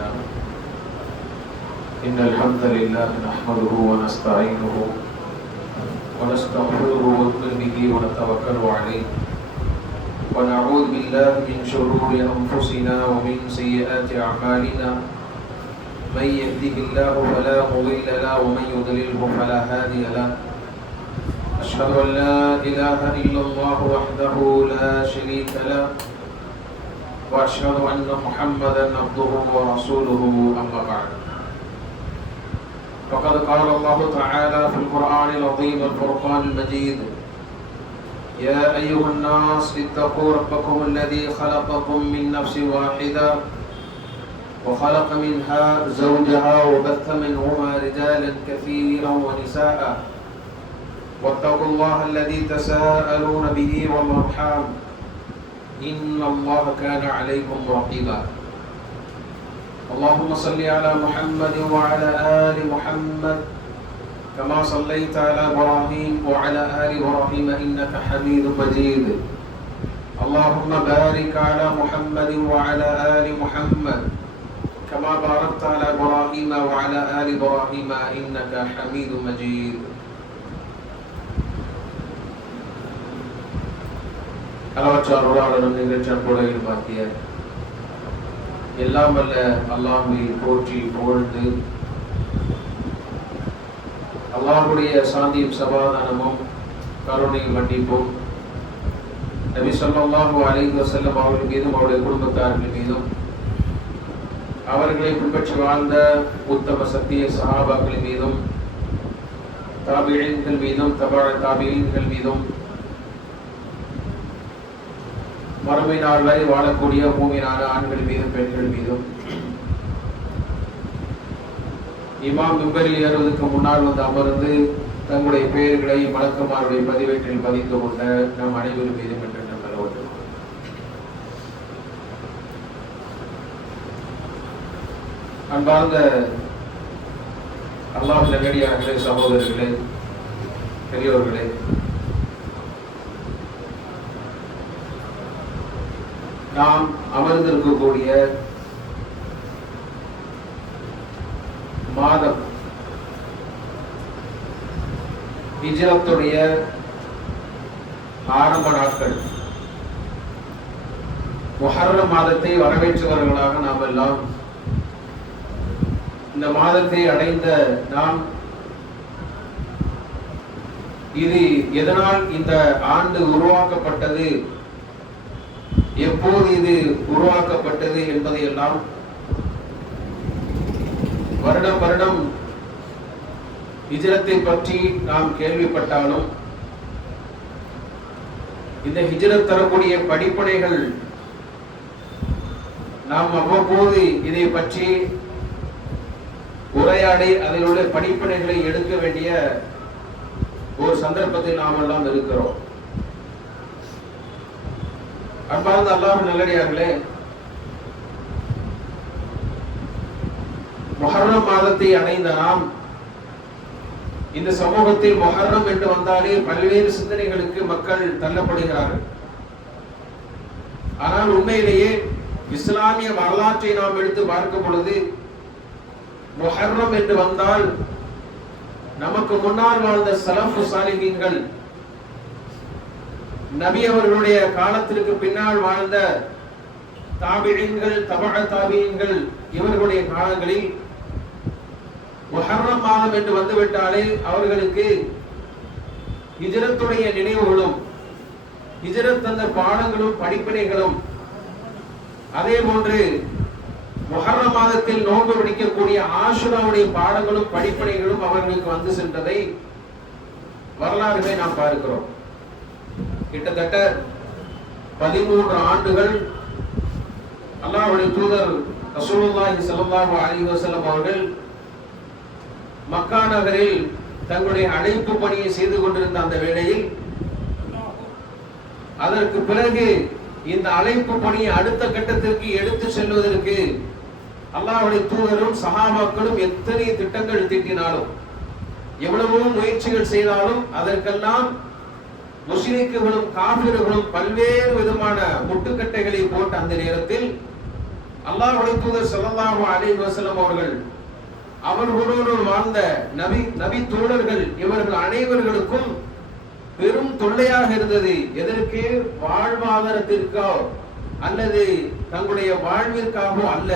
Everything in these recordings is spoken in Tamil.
لله إن الحمد لله نحمده ونستعينه ونستغفره ونؤمن به ونتوكل عليه ونعوذ بالله من شرور أنفسنا ومن سيئات أعمالنا من يهده الله فلا مضل له ومن يضلله فلا هادي له أشهد أن لا إله إلا الله وحده لا شريك له وأشهد أن محمدا عبده ورسوله أما بعد فقد قال الله تعالى في القرآن العظيم الفرقان المجيد يا أيها الناس اتقوا ربكم الذي خلقكم من نفس واحدة وخلق منها زوجها وبث منهما رجالا كثيرا ونساء واتقوا الله الذي تساءلون به والأرحام إن الله كان عليكم رقيبا اللهم صل على محمد وعلى آل محمد كما صليت على إبراهيم وعلى آل إبراهيم إنك حميد مجيد اللهم بارك على محمد وعلى آل محمد كما باركت على إبراهيم وعلى آل إبراهيم إنك حميد مجيد அளவற்றாளரும் நிகழ்ச்சியன்புடையில் பார்த்திய எல்லாம் வல்ல அல்லாஹ்வை போற்றி புகழ்ந்து அல்லாஹ்வுடைய சாந்தியும் சமாதானமும் கருணையும் மன்னிப்பும் நபி ஸல்லல்லாஹு அலைஹி வஸல்லம் அவர்கள் மீதும் அவருடைய குடும்பத்தார்கள் மீதும் அவர்களை பின்பற்றி வாழ்ந்த உத்தம சத்திய சஹாபாக்கள் மீதும் தாபிஈன்கள் மீதும் தாபிஈன்கள் மீதும் மறுமை நாள் வரை வாழக்கூடிய மூமினான ஆண்கள் மீதும் பெண்கள் மீதும் இமாம் மிம்பரில் ஏறுவதற்கு முன்னால் வந்து அமர்ந்து தங்களுடைய பெயர்களை மலக்குமாருடைய பதிவேட்டில் பதிந்து கொண்ட நம் அனைவரும் மீதும் என்று நல்ல அன்பார்ந்த அல்லாஹ் நல்லடியார்களே, சகோதரர்களே, பெரியோர்களே, நாம் அமர்ந்திருக்கக்கூடிய மாதம் ஹிஜ்ரத்துடைய ஆரம்ப நாட்கள். முஹர்ரம் மாதத்தை வரவேற்றவர்களாக நாம் எல்லாம் இந்த மாதத்தை அடைந்த நாம் இது எதனால் இந்த ஆண்டு உருவாக்கப்பட்டது, எப்போது இது உருவாக்கப்பட்டது என்பதை எல்லாம் வருடம் வருடம் ஹிஜ்ரத்தை பற்றி நாம் கேள்விப்பட்டாலும் இந்த ஹிஜ்ரத் தரக்கூடிய படிப்பனைகள் நாம் அவ்வப்போது இதை பற்றி உரையாடி அதில் உள்ள படிப்பனைகளை எடுக்க வேண்டிய ஒரு சந்தர்ப்பத்தில் நாம் எல்லாம் இருக்கிறோம். அன்பார்ந்த அல்லாஹ் நல்லடியார்களே, முஹர்ரம் மாதத்தை அடைந்த நாம் இந்த சமூகத்தில் முஹர்ரம் என்று வந்தாலே பல்வேறு சிந்தனைகளுக்கு மக்கள் தள்ளப்படுகிறார்கள். ஆனால் உண்மையிலேயே இஸ்லாமிய வரலாற்றை நாம் எடுத்து பார்க்கும் பொழுது முஹர்ரம் என்று வந்தால் நமக்கு முன்னால் வாழ்ந்த ஸலஃபு ஸாலிஹீன்கள், நபி அவர்களுடைய காலத்திற்கு பின்னால் வாழ்ந்த தாபிஈன்கள், தபஅ தாபிஈன்கள், இவர்களுடைய காலங்களில் முஹர்ரம் மாதம் என்று வந்துவிட்டாலே அவர்களுக்கு ஹிஜ்ரத்துடைய நினைவுகளும் ஹிஜ்ரத் தந்த பாடங்களும் படிப்பினைகளும், அதே போன்று முஹர்ரம் மாதத்தில் நோன்பு பிடிக்கக்கூடிய ஆஷுராவுடைய பாடங்களும் படிப்பினைகளும் அவர்களுக்கு வந்து சென்றதை வரலாறுகளை நாம் பார்க்கிறோம். கிட்டத்தட்ட 13 ஆண்டுகள் அல்லாஹ்வுடைய தூதர் ரசூலுல்லாஹி ஸல்லல்லாஹு அலைஹி வஸல்லம் அவர்கள் மக்கா நகரில் தங்களுடைய அழைப்பு பணியை செய்து கொண்டிருந்த அந்த வேளையில், அதற்கு பிறகு இந்த அழைப்பு பணியை அடுத்த கட்டத்திற்கு எடுத்து செல்வதற்கு அல்லாஹ்வுடைய தூதரும் சஹாபாக்களும் எத்தனை திட்டங்கள் தீட்டினாலும், எவ்வளவோ முயற்சிகள் செய்தாலும் அதற்கெல்லாம் முஸ்லிம்களும் காபிர்களும் பல்வேறு விதமான முட்டுக்கட்டைகளை போட்ட அந்த நேரத்தில் அல்லாஹ்வுடைய தூதர் ஸல்லல்லாஹு அலைஹி வஸல்லம் அவர்களோடு வாழ்ந்த நபி தோழர்கள் இவர்கள் அனைவர்களுக்கும் பெரும் தொல்லையாக இருந்தது. எதற்கு? வாழ்வாதாரத்திற்கோ அல்லது தங்களுடைய வாழ்விற்காகவோ அல்ல,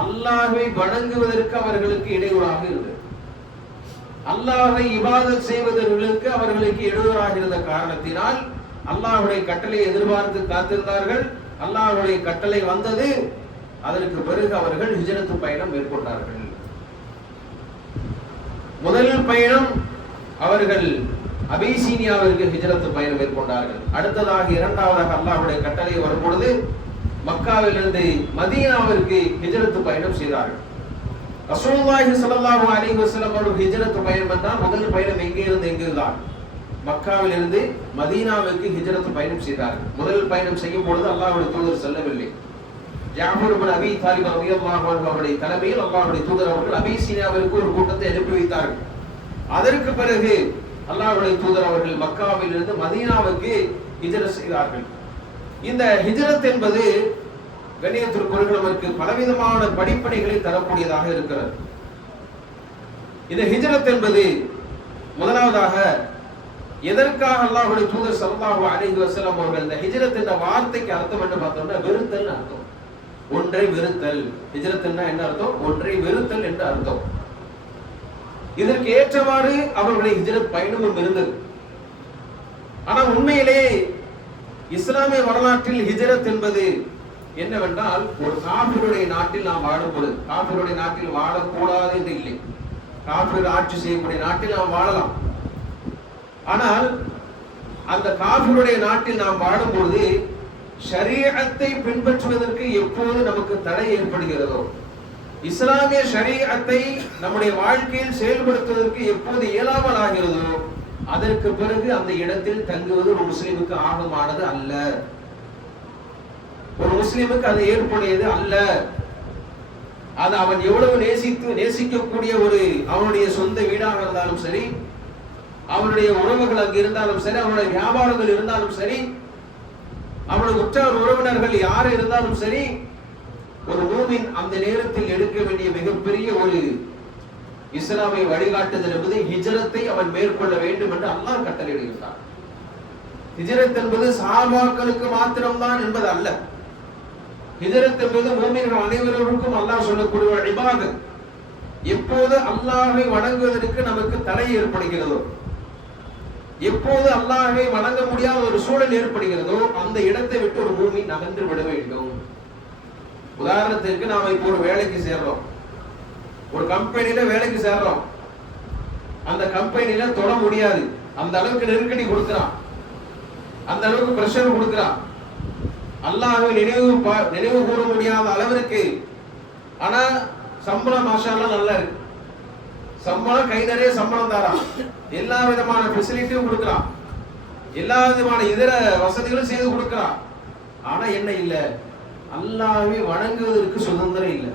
அல்லாஹ்வை வணங்குவதற்கு அவர்களுக்கு இடையூறாக இருந்தது. அல்லாஹ்வை இபாதத் செய்வதற்கு அவர்களுக்கு இடையூறாக இருந்த காரணத்தினால் அல்லாஹ்வுடைய கட்டளை எதிர்பார்த்து காத்திருந்தார்கள். அல்லாஹ்வுடைய கட்டளை வந்தது. அதற்கு பிறகு அவர்கள் ஹிஜ்ரத் பயணம் மேற்கொண்டார்கள். முதல் பயணம் அவர்கள் அபிசீனியாவிற்கு ஹிஜ்ரத் பயணம் மேற்கொண்டார்கள். அடுத்ததாக இரண்டாவதாக அல்லாஹ்வுடைய கட்டளை வரும் பொழுது மக்காவிலிருந்து மதீனாவிற்கு ஹிஜ்ரத் பயணம் செய்தார்கள். ரசூலுல்லாஹி ஸல்லல்லாஹு அலைஹி வஸல்லம் அவர்கள் ஹிஜ்ரத் பயணம் என்றால் முதல் பயணம் எங்கிருந்தான்? மக்காவிலிருந்து மதீனாவிற்கு ஹிஜ்ரத் பயணம் செய்தார்கள். முதல் பயணம் செய்யும் பொழுது அல்லாஹ்வுடைய தூதர் செல்லவில்லை. ஜாஃபர் இப்னு அபீ தாலிப் ரலியல்லாஹு அன்ஹு அவருடைய தலைமையில் அல்லாஹ்வுடைய தூதர் அவர்கள் அபிசீனியாவிற்கு ஒரு கூட்டத்தை அனுப்பி வைத்தார்கள். அதற்கு பிறகு அல்லாஹ்வுடைய தூதர் அவர்கள் மக்காவிலிருந்து மதீனாவுக்கு ஹிஜ்ரத் செய்தார்கள். இந்த ஹிஜ்ரத் என்பது கண்ணியத்திற்குரிய நமக்கு பலவிதமான படிப்பனைகளை தரக்கூடியதாக இருக்கிறது. இந்த ஹிஜ்ரத் என்பது முதலாவதாக எதற்காக அல்லாஹ்வுடைய தூதர் ஸல்லல்லாஹு அலைஹி வஸல்லம் அவர்கள் இந்த ஹிஜ்ரத் என்ற வார்த்தைக்கு அர்த்தம் என்ன பார்த்தோம்னா வெறுத்தல் அர்த்தம். ஒன்றை வெறுத்தல். ஹிஜ்ரத் என்ன அர்த்தம்? ஒன்றை வெறுத்தல் என்று அர்த்தம். இதற்கு ஏற்றவாறு அவர்களுடைய ஹிஜ்ரத் பயணமும் இருந்தது. ஆனால் உண்மையிலே இஸ்லாமிய வரலாற்றில் ஹிஜ்ரத் என்பது என்னவென்றால் ஒரு காபிருடைய நாட்டில் நாம் வாழும் பொழுது, காபிருடைய நாட்டில் வாழக்கூடாது என்று இல்லை, காபிர் ஆட்சி செய்யக்கூடிய நாட்டில் நாம் வாழலாம். ஆனால் அந்த காபிருடைய நாட்டில் நாம் வாழும் பொழுது ஷரீஅத்தை பின்பற்றுவதற்கு எப்போது நமக்கு தடை ஏற்படுகிறதோ, இஸ்லாமிய ஷரீஅத்தை நம்முடைய வாழ்க்கையில் செயல்படுத்துவதற்கு எப்போது இயலாமல் ஆகிறதோ அதற்கு பிறகு அந்த இடத்தில் தங்குவது ஒரு முஸ்லிமுக்கு ஆகமானது அல்ல, ஒரு முஸ்லிமுக்கு அது ஏற்புடையது அல்ல. அது அவன் எவ்வளவு நேசிக்கக்கூடிய ஒரு அவனுடைய சொந்த வீடாக இருந்தாலும் சரி, அவனுடைய உறவுகள் அங்கு இருந்தாலும் சரி, அவனுடைய வியாபாரங்கள் இருந்தாலும் சரி, அவனுடைய உற்றார் உறவினர்கள் யார் இருந்தாலும் சரி, ஒரு மூமின் அந்த நேரத்தில் எடுக்க வேண்டிய மிகப்பெரிய ஒரு இஸ்லாமிய வழிகாட்டுதல் என்பது ஹிஜ்ரத்தை அவன் மேற்கொள்ள வேண்டும் என்று அல்லாஹ் கட்டளையிடுகிறார். ஹிஜ்ரத் என்பது சஹாபாக்களுக்கு மாத்திரம்தான் என்பது அல்ல. ஹிஜ்ரத் என்பது மூமின்கள் அனைவருக்கும் அல்லாஹ் சொல்லக்கூடிய ஒரு இபாதத். எப்போது அல்லாஹ்வை வணங்குவதற்கு நமக்கு தடை ஏற்படுகிறதோ, எப்போது அல்லாஹ்வை வணங்க முடியாத ஒரு சூழல் ஏற்படுகிறதோ அந்த இடத்தை விட்டு ஒரு மூமின் நகர்ந்து விட வேண்டும். உதாரணத்திற்கு நாம இப்போ ஒரு வேலைக்கு சேர்றோம், ஒரு கம்பெனியில வேலைக்கு சேர்றோம். அந்த கம்பெனியில தொட முடியாது, அந்த அளவுக்கு நெருக்கடி கொடுக்கிறான், அந்த அளவுக்கு பிரஷர் கொடுக்கிறான், அல்லாஹ்வை நினைவு கூற முடியாத அளவிற்கு. ஆனா சம்பளம் மாஷாஅல்லாஹ் நல்லா இருக்கு, சம்பளம் கை நிறைய சம்பளம் தரான், எல்லா விதமான ஃபெசிலிட்டியும் கொடுக்கிறான், எல்லா விதமான இதர வசதிகளும் செய்து கொடுக்கிறான். ஆனா என்ன இல்ல, அல்லாஹ்வை வணங்குவதற்கு சுதந்திரம் இல்லை.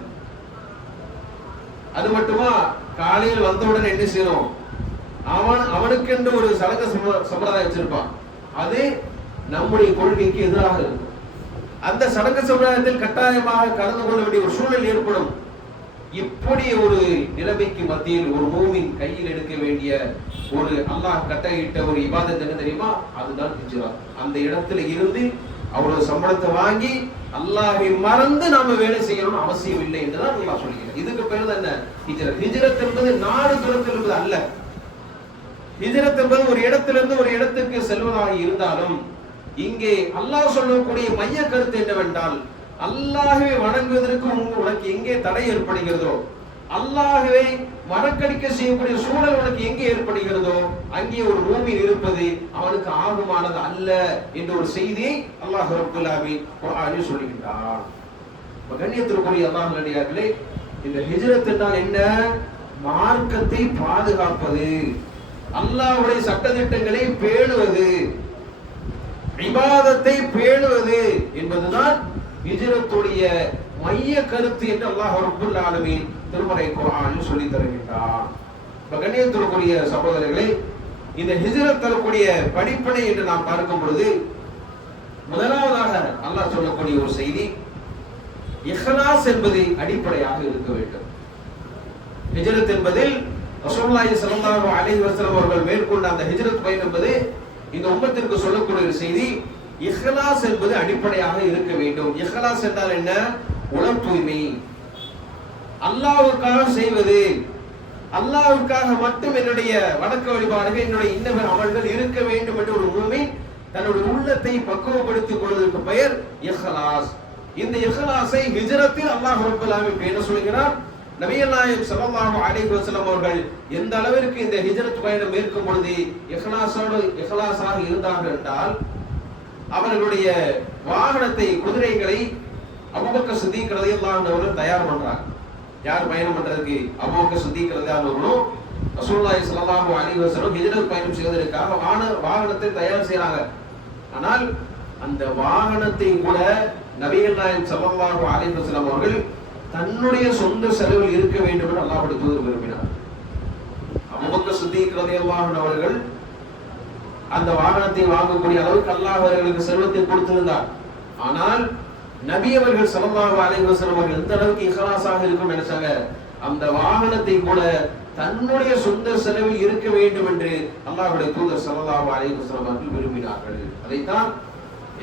அது மட்டுமா, காலையில் வந்தவுடன் என்ன செய்யணும், அவனுக்கு என்று ஒரு சடங்கு சம்பிரதாயம் வச்சிருப்பான், அது நம்முடைய கொள்கைக்கு எதிராக இருக்கும். அந்த சடங்கு சம்பிரதாயத்தில் கட்டாயமாக கலந்து கொள்ள வேண்டிய ஒரு சூழல் ஏற்படும். இப்படி ஒரு நிலைமைக்கு மத்தியில் ஒரு மூமின் கையில் எடுக்க வேண்டிய ஒரு அல்லாஹ் கட்டளையிட்ட ஒரு இபாதத் என்ன தெரியுமா? அதுதான் ஹிஜ்ரத். அந்த இடத்துல இருந்து அவ்வளவு சம்பளத்தை வாங்கி அல்லாஹ்வை மறந்து நாம வேலை செய்யணும்னு அவசியம் இல்லை என்றுதான் அல்லாஹ் சொல்லுகிறார். இதுக்கு பேர் என்ன? ஹிஜ்ரத். ஹிஜ்ரத் என்பது நாடு துரத்தல் என்பது அல்ல. ஹிஜ்ரத் என்பது ஒரு இடத்திலிருந்து ஒரு இடத்துக்கு செல்வதாக இருந்தாலும் இங்கே அல்லாஹ் சொல்லக்கூடிய மைய கருத்து என்னவென்றால், அல்லாஹ்வை வணங்குவதற்கு உனக்கு எங்கே தடை ஏற்படுகிறதோ, அல்லாஹ்வை மறக்கடிக்க செய்யக்கூடிய சூழல் உனக்கு எங்கே ஏற்படுகிறதோ அங்கே ஒரு மூமின் இருப்பது அவனுக்கு ஆகுமானது அல்ல என்ற ஒரு செய்தியை அல்லாஹ் ரப்பல் ஆலமீன் குர்ஆனில் சொல்லுகிறார். கண்ணியத்திற்குரிய அல்லாஹ் நல்லடியார்களே, இந்த ஹிஜ்ரத் என்றால் என்ன? மார்க்கத்தை பாதுகாப்பது, அல்லாஹ்வுடைய சட்டதிட்டங்களை பேணுவது, இபாதத்தை பேணுவது என்பதுதான் ஹிஜ்ரத்துடைய மைய கருத்து என்று அல்லாஹ் ரப்பல் ஆலமீன் திருமறை குர்ஆனில் சொல்லி தருகின்றார். கண்ணியத்திற்குரிய சகோதரர்களே, இந்த ஹிஜ்ரத் தரக்கூடிய படிப்பனை என்று நாம் பார்க்கும் பொழுது முதலாவதாக அல்லாஹ் சொல்லக்கூடிய ஒரு செய்தி, இஹ்லாஸ் என்பது அடிப்படையாக இருக்க வேண்டும். ஹிஜ்ரத் என்பதில் ரசூலுல்லாஹி ஸல்லல்லாஹு அலைஹி வஸல்லம் அவர்கள் மேற்கொண்ட அந்த ஹிஜ்ரத் பயணம் என்பது இந்த உம்மத்திற்கு சொல்லக்கூடிய ஒரு செய்தி. இஹ்லாஸ் என்பது அடிப்படையாக இருக்க வேண்டும். இஹ்லாஸ் என்றால் என்ன? உள தூய்மை, அல்லாஹ்வுக்காக செய்வது, அல்லாஹ்வுக்காக மட்டும் என்னுடைய வணக்க வழிபாடுகள், என்னுடைய இன்ன அமல்கள் இருக்க வேண்டும் என்று ஒரு முஃமின் தன்னுடைய உள்ளத்தை பக்குவப்படுத்திக் கொள்வதற்கு பெயர் இஹ்லாஸ். இந்த இஹ்லாஸை ஹிஜ்ரத்தில் அல்லாஹ் ரப்பல் ஆலமீன் பேண சொல்கிறார். நபிகள் நாயகம் ஸல்லல்லாஹு அலைஹி வஸல்லம் அவர்கள் எந்த அளவிற்கு இந்த ஹிஜ்ரத் பயணம் மேற்கொள்ளும் பொழுது இஹ்லாஸாக இருந்தார்கள் என்றால், அவர்களுடைய வாகனத்தை, குதிரைகளை அபூபக்கர் சித்திக் ரலியல்லாஹு அன்ஹு அவர்கள் தயார் பண்றாங்க. யார் பயணம் பண்றதுக்கு? அபூபக்கர் சித்திக் ரலியல்லாஹு அன்ஹு ரசூலுல்லாஹி ஸல்லல்லாஹு அலைஹி வஸல்லம் ஹிஜ்ரத் பயணம் செய்வதற்காக வாகனத்தை தயார் செய்றாங்க. ஆனால் அந்த வாகனத்தை கூட நபிகள் நாயகம் ஸல்லல்லாஹு அலைஹி வஸல்லம் அவர்கள் தன்னுடைய சொந்த செலவில் இருக்க வேண்டும் என்று அல்லாஹ்வுடைய தூதர் விரும்பினார். அபூபக்கர் சித்திக் ரலியல்லாஹு அன்ஹு அவர்கள் அந்த வாகனத்தை வாங்கக்கூடிய அளவுக்கு அல்லாஹ் அவர்களுக்கு செல்வத்தை கொடுத்திருந்தார். ஆனால் நபி அவர்கள் ஸல்லல்லாஹு அலைஹி வஸல்லம் அவர்கள் எந்த அளவுக்கு இஹ்லாஸாக இருக்கும்னு நினைச்சாங்க, அந்த வாகனத்தை கூட தன்னுடைய சொந்த செலவில் இருக்க வேண்டும் என்று அல்லாஹ்வுடைய தூதர் ஸல்லல்லாஹு அலைஹி வஸல்லம் அவர்கள் விரும்பினார்கள். அதைத்தான்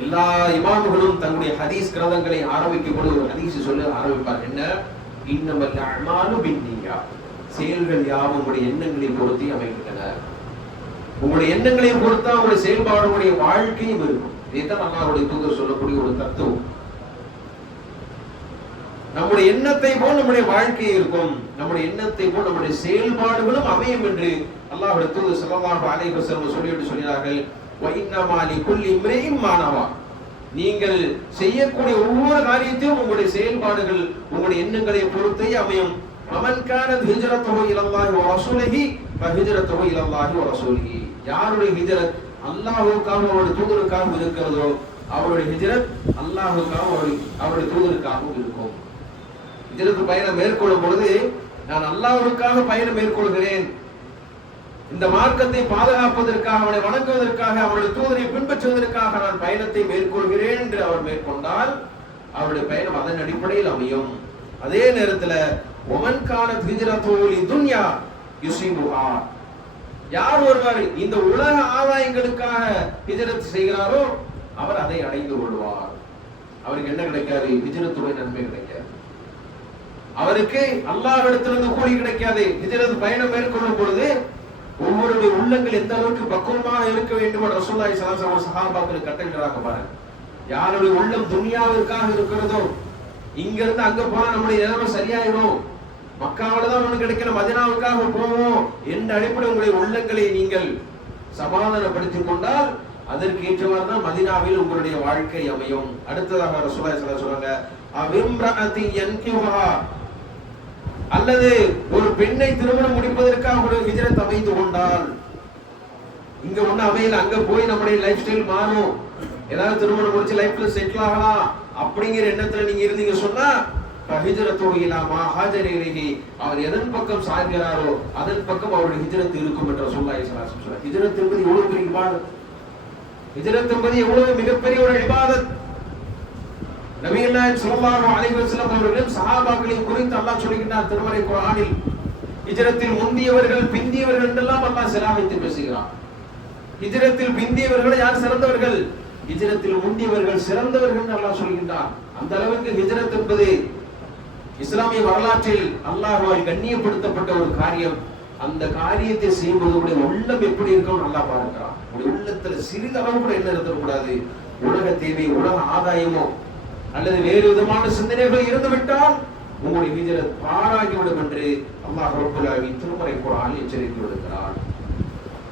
எல்லா இமாம்களும் தங்களுடைய ஹதீஸ் கிரந்தங்களை ஆரம்பிக்கும் பொழுது ஒரு ஹதீஸ் சொல்லி ஆரம்பிப்பார். என்ன? இன்னமல் அஅமாலு பின்னியா, செயல்கள் யாவும் உங்களுடைய எண்ணங்களை பொறுத்து அமைகின்றன. உங்களுடைய எண்ணங்களை பொறுத்தா உங்களுடைய செயல்பாடுடைய வாழ்க்கையும் இருக்கும். இதைத்தான் அல்லாஹ்வுடைய தூதர் சொல்லக்கூடிய ஒரு தத்துவம். நம்முடைய எண்ணத்தை போல் நம்முடைய வாழ்க்கை இருக்கும், நம்முடைய எண்ணத்தை போல் நம்முடைய செயல்பாடுகளும் அமையும் என்று அல்லாஹ்வுடைய தூதர் ஸல்லல்லாஹு அலைஹி வஸல்லம் சொல்லிவிட்டு சொல்கிறார்கள். வஇன்னமா லிகுல்லி இம்ரிஇன் மா நவா, நீங்கள் செய்யக்கூடிய ஒவ்வொரு காரியத்தையும் உங்களுடைய செயல்பாடுகள் உங்களுடைய எண்ணங்களை பொறுத்தே அமையும். மமன் கானத் ஹிஜ்ரத்துஹு இலல்லாஹி வ ரசூலிஹி ஃபஹிஜ்ரத்துஹு இலல்லாஹி வ ரசூலிஹி, யாருடைய ஹிஜ்ரத் அல்லாஹ்வுக்காக அவருடைய தூதருக்காக இருக்கிறதோ அவருடைய ஹிஜ்ரத் அல்லாஹ்வுக்காக அவருடைய தூதருக்காகவும் இருக்கும். ஹிஜ்ரத் பயணம் மேற்கொள்ளும் பொழுது நான் அல்லாஹ்வுக்காக பயணம் மேற்கொள்கிறேன், இந்த மார்க்கத்தை பாதுகாப்பதற்காக, அவனை வணங்குவதற்காக, அவருடைய தூதரை பின்பற்றுவதற்காக நான் பயணத்தை மேற்கொள்கிறேன் என்று அவர் மேற்கொண்டால் அவருடைய பயணம் அதன் அடிப்படையில் அமையும். அதே நேரத்தில் ஒமன் கானத் ஹிஜ்ரத்துஹு லிதுன்யா யுஸிபுஹா, யார் ஒருவர் இந்த உலக ஆதாயங்களுக்காக ஹிஜ்ரத் செய்கிறாரோ அவர் அதை அடைந்து கொள்வார். அவருக்கு என்ன கிடைக்காது? ஹிஜ்ரத்துடைய நன்மை கிடைக்காது. அவருக்கு அல்லாஹ்விடத்திலிருந்து கூலி கிடைக்காது. ஹிஜ்ரத் பயணம் மேற்கொள்ளும் பொழுது ஒவ்வொருடைய உள்ளங்கள் எந்த அளவுக்கு பக்குவமாக இருக்க வேண்டும் என்று ரசூலுல்லாஹி ஸல்லல்லாஹு அலைஹி வஸல்லம் சஹாபாக்கள் கட்டளையிடுறாங்க பாருங்க. யாருடைய உள்ளம் துன்யாவிற்காக இருக்கிறதோ, இங்க இருந்து அங்க போனா நம்முடைய நிலைமை சரியாயிடும், மக்காவில தான் ஒண்ணு கிடைக்கல, மதீனாவுக்காக போவோம் என்ற அடிப்படை உங்களுடைய உள்ளங்களை நீங்கள் சமாதானப்படுத்திக் கொண்டால் அதற்கு ஏற்றவாறு தான் மதீனாவில் உங்களுடைய வாழ்க்கை அமையும். அடுத்ததாக ரசூலுல்லாஹி ஸல்லல்லாஹு அலைஹி வஸல்லம் சொல்றாங்க, அவிம்ரஅதி யன்கிஹா, அல்லது ஒரு பெண்ணை திருமணம் முடிப்பதற்காக ஒரு ஹிஜ்ரத் அமைந்து கொண்டால், இங்க ஒண்ணு அமையல, அங்க போய் நம்முடைய லைஃப் ஸ்டைல் மாறும், ஏதாவது திருமணம் முடிச்சு லைஃப்ல செட்டில் ஆகலாம் அப்படிங்கிற எண்ணத்துல நீங்க இருந்தீங்க சொன்னா ஹிஜ்ரத்துஹு இலா மா ஹாஜர இலைஹி, அவர் எதன் பக்கம் சாய்கிறாரோ அதன் பக்கம் அவருடைய ஹிஜ்ரத் இருக்கும் என்று ரசூலுல்லாஹி ஸல்லல்லாஹு அலைஹி வஸல்லம். ஹிஜ்ரத் என்பது எவ்வளவு பெரிய இபாதத், ஹிஜ்ரத் என்பது எவ்வளவு மிகப்பெரிய ஒரு இபாதத். நபிகள் நாயகம் ஸல்லல்லாஹு அலைஹி வஸல்லம் அவர்களும் சஹாபாக்களின் குறித்து அல்லாஹ் சொல்கிறார் திருமறை குர்ஆனில். ஹிஜ்ரத்தில் முந்தியவர்கள் பிந்தியவர்கள் என்றெல்லாம் அல்லாஹ் சிலாகித்து பேசுகிறார். ஹிஜ்ரத்தில் பிந்தியவர்கள் யார் சிறந்தவர்கள்? ஹிஜ்ரத்தில் முந்தியவர்கள் சிறந்தவர்கள் என்று அல்லாஹ் சொல்கிறார். அந்த அளவுக்கு ஹிஜ்ரத் என்பது இஸ்லாமிய வரலாற்றில் அல்லாஹ்வால் கண்ணியப்படுத்தப்பட்ட ஒரு காரியம். அந்த காரியத்தை செய்யும்போது உடைய உள்ளம் எப்படி இருக்கும் அல்லாஹ் பார்க்கிறான். உடைய உள்ளத்துல சிறிதளவு கூட என்ன இருக்கக்கூடாது, உலக தேவை, உலக ஆதாயமோ அல்லது வேறு விதமான சிந்தனைகள் இருந்துவிட்டால் உங்களுடைய ஹிஜ்ரத் பாழாகிவிடும் என்று அல்லாஹ் ரப்பல் ஆலமீன் திருமறை குர்ஆனில் எச்சரிக்கை விடுக்கிறார்.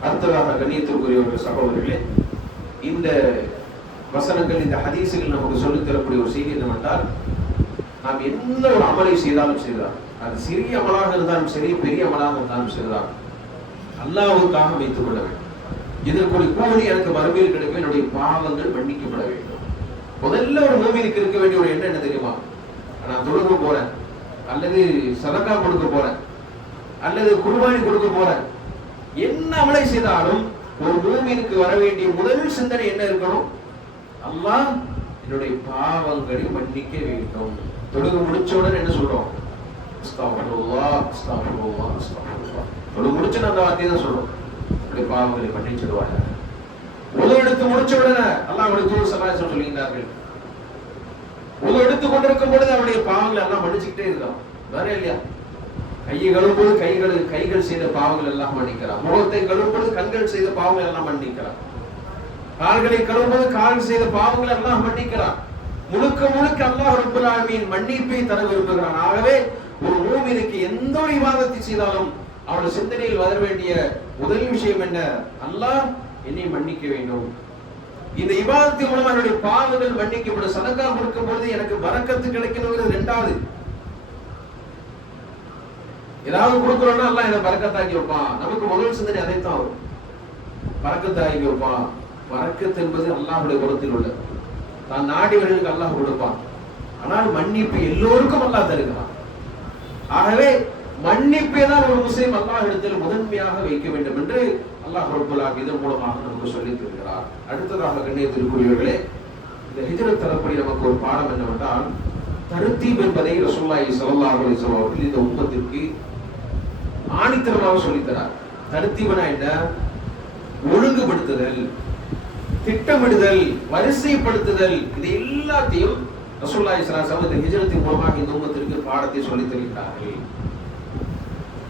அடுத்ததாக கண்ணியத்திற்குரியவர்கள் சகோதரர்களே, இந்த வசனங்கள், இந்த ஹதீசுகள் நமக்கு சொல்லித் தரக்கூடிய ஒரு செய்தி என்னவென்றால், நாம் என்ன ஒரு அமலை செய்தாலும் சரிதான், அது சிறிய அமலாக இருந்தாலும் சரி, பெரிய அமலாக இருந்தாலும் சரிதான், அல்லாஹ்வுக்காக வைத்துக் கொள்ள வேண்டும். இதற்குரிய கூலி எனக்கு மறுமையில் கிடைக்கும், என்னுடைய பாவங்கள் மன்னிக்கப்பட வேண்டும். முதல்ல ஒரு மூமினுக்கு இருக்க வேண்டிய ஒரு எண்ணம் என்ன தெரியுமா? நான் தொழுக போறேன், அல்லது சதக்கா கொடுக்க போறேன், அல்லது குர்பானி கொடுக்க போறேன், என்ன அமலை செய்தாலும் ஒரு மூமினுக்கு வர வேண்டிய முதல் சிந்தனை என்ன இருக்கணும்? அல்லாஹ் என்னுடைய பாவங்களை மன்னிக்க வேண்டும். தொழுகு முடிச்சவுடன் என்ன சொல்றோம்? அஸ்தக்ஃபிருல்லாஹ் அஸ்தக்ஃபிருல்லாஹ் அஸ்தக்ஃபிருல்லாஹ். தொழுகு முடிச்சு அந்த வார்த்தையை தான் சொல்றோம். என்னுடைய பாவங்களை மன்னிச்சிடுவாங்க. உது எடுத்து முடிச்ச உடனே அல்லாஹ்வுடைய தூதர் ஸல்லல்லாஹு அலைஹி வஸல்லம் சொல்லியிருந்தார்கள், உது எடுத்து கொண்டிருக்கும் பொழுது அவருடைய பாவங்களை எல்லாம் மன்னிச்சுக்கிட்டே இருக்கான். வேற இல்லையா? கையை கழுவும்போது கைகள் செய்த பாவங்கள் எல்லாம் மன்னிக்கிறான். முகத்தை கழுவும்போது கண்கள் செய்த பாவங்கள் எல்லாம் மன்னிக்கிறான். கால்களை கழுவும்போது கால் செய்த பாவங்கள் எல்லாம் மன்னிக்கிறான். முழுக்க முழுக்க அல்லாஹ் ரப்பல் ஆலமீன் மன்னிப்பை தர விரும்புகிறான். ஆகவே ஒரு மூமினுக்கு எந்த ஒரு இபாதத்தை செய்தாலும் அவனுடைய சிந்தனையில் வர வேண்டிய முதல் விஷயம் என்ன? அல்லாஹ் என்னை மன்னிக்க வேண்டும். இந்த இபாதத்தின் மூலம் என்னுடைய பாவங்கள் மன்னிக்கப்படும். சதகா கொடுக்கும் பொழுது எனக்கு பரக்கத்து கிடைக்கணுங்கிறது இரண்டாவது. ஏதாவது கொடுக்கிறோம்னா அல்லாஹ் என்ன பரக்கத்தாக்கி வைப்பான். நமக்கு முதல் சிந்தனை அதைத்தான் வரும். பரக்கத்தாக்கி வைப்பான். பரக்கத் என்பது அல்லாஹ்வுடைய புறத்தில் உள்ளது. தான் நாடியவர்களுக்கு அல்லாஹ் கொடுப்பான். ஆனால் மன்னிப்பு எல்லோருக்கும் அல்லாஹ் தருகிறான். ஆகவே மன்னிப்பை தான் ஒரு முஸ்லிம் அல்லாஹ் இடத்தில் முதன்மையாக வைக்க வேண்டும் என்று அல்லாஹ் ரப்பல் ஆலமீன் இதன் மூலமாக நமக்கு சொல்லித் தருகிறார். அடுத்ததாக கண்ணியத்திற்குரியவர்களே, இந்த ஹிஜ்ரத் தரப்படி நமக்கு ஒரு பாடம் என்னவென்றால், தர்தீப் என்பதை ரசூலுல்லாஹி ஸல்லல்லாஹு அலைஹி வஸல்லம் அவர்கள் இந்த உம்மத்திற்கு ஆணித்தரமாக சொல்லித்தரார். தர்தீப்னா என்ன? ஒழுங்குபடுத்துதல், திட்டமிடுதல், வரிசைப்படுத்துதல். இது எல்லாத்தையும் ரசூலுல்லாஹி ஸல்லல்லாஹு அலைஹி வஸல்லம் ஹிஜ்ரத்தின் மூலமாக இந்த உம்மத்திற்கு பாடத்தை சொல்லித் தருகிறார்கள்.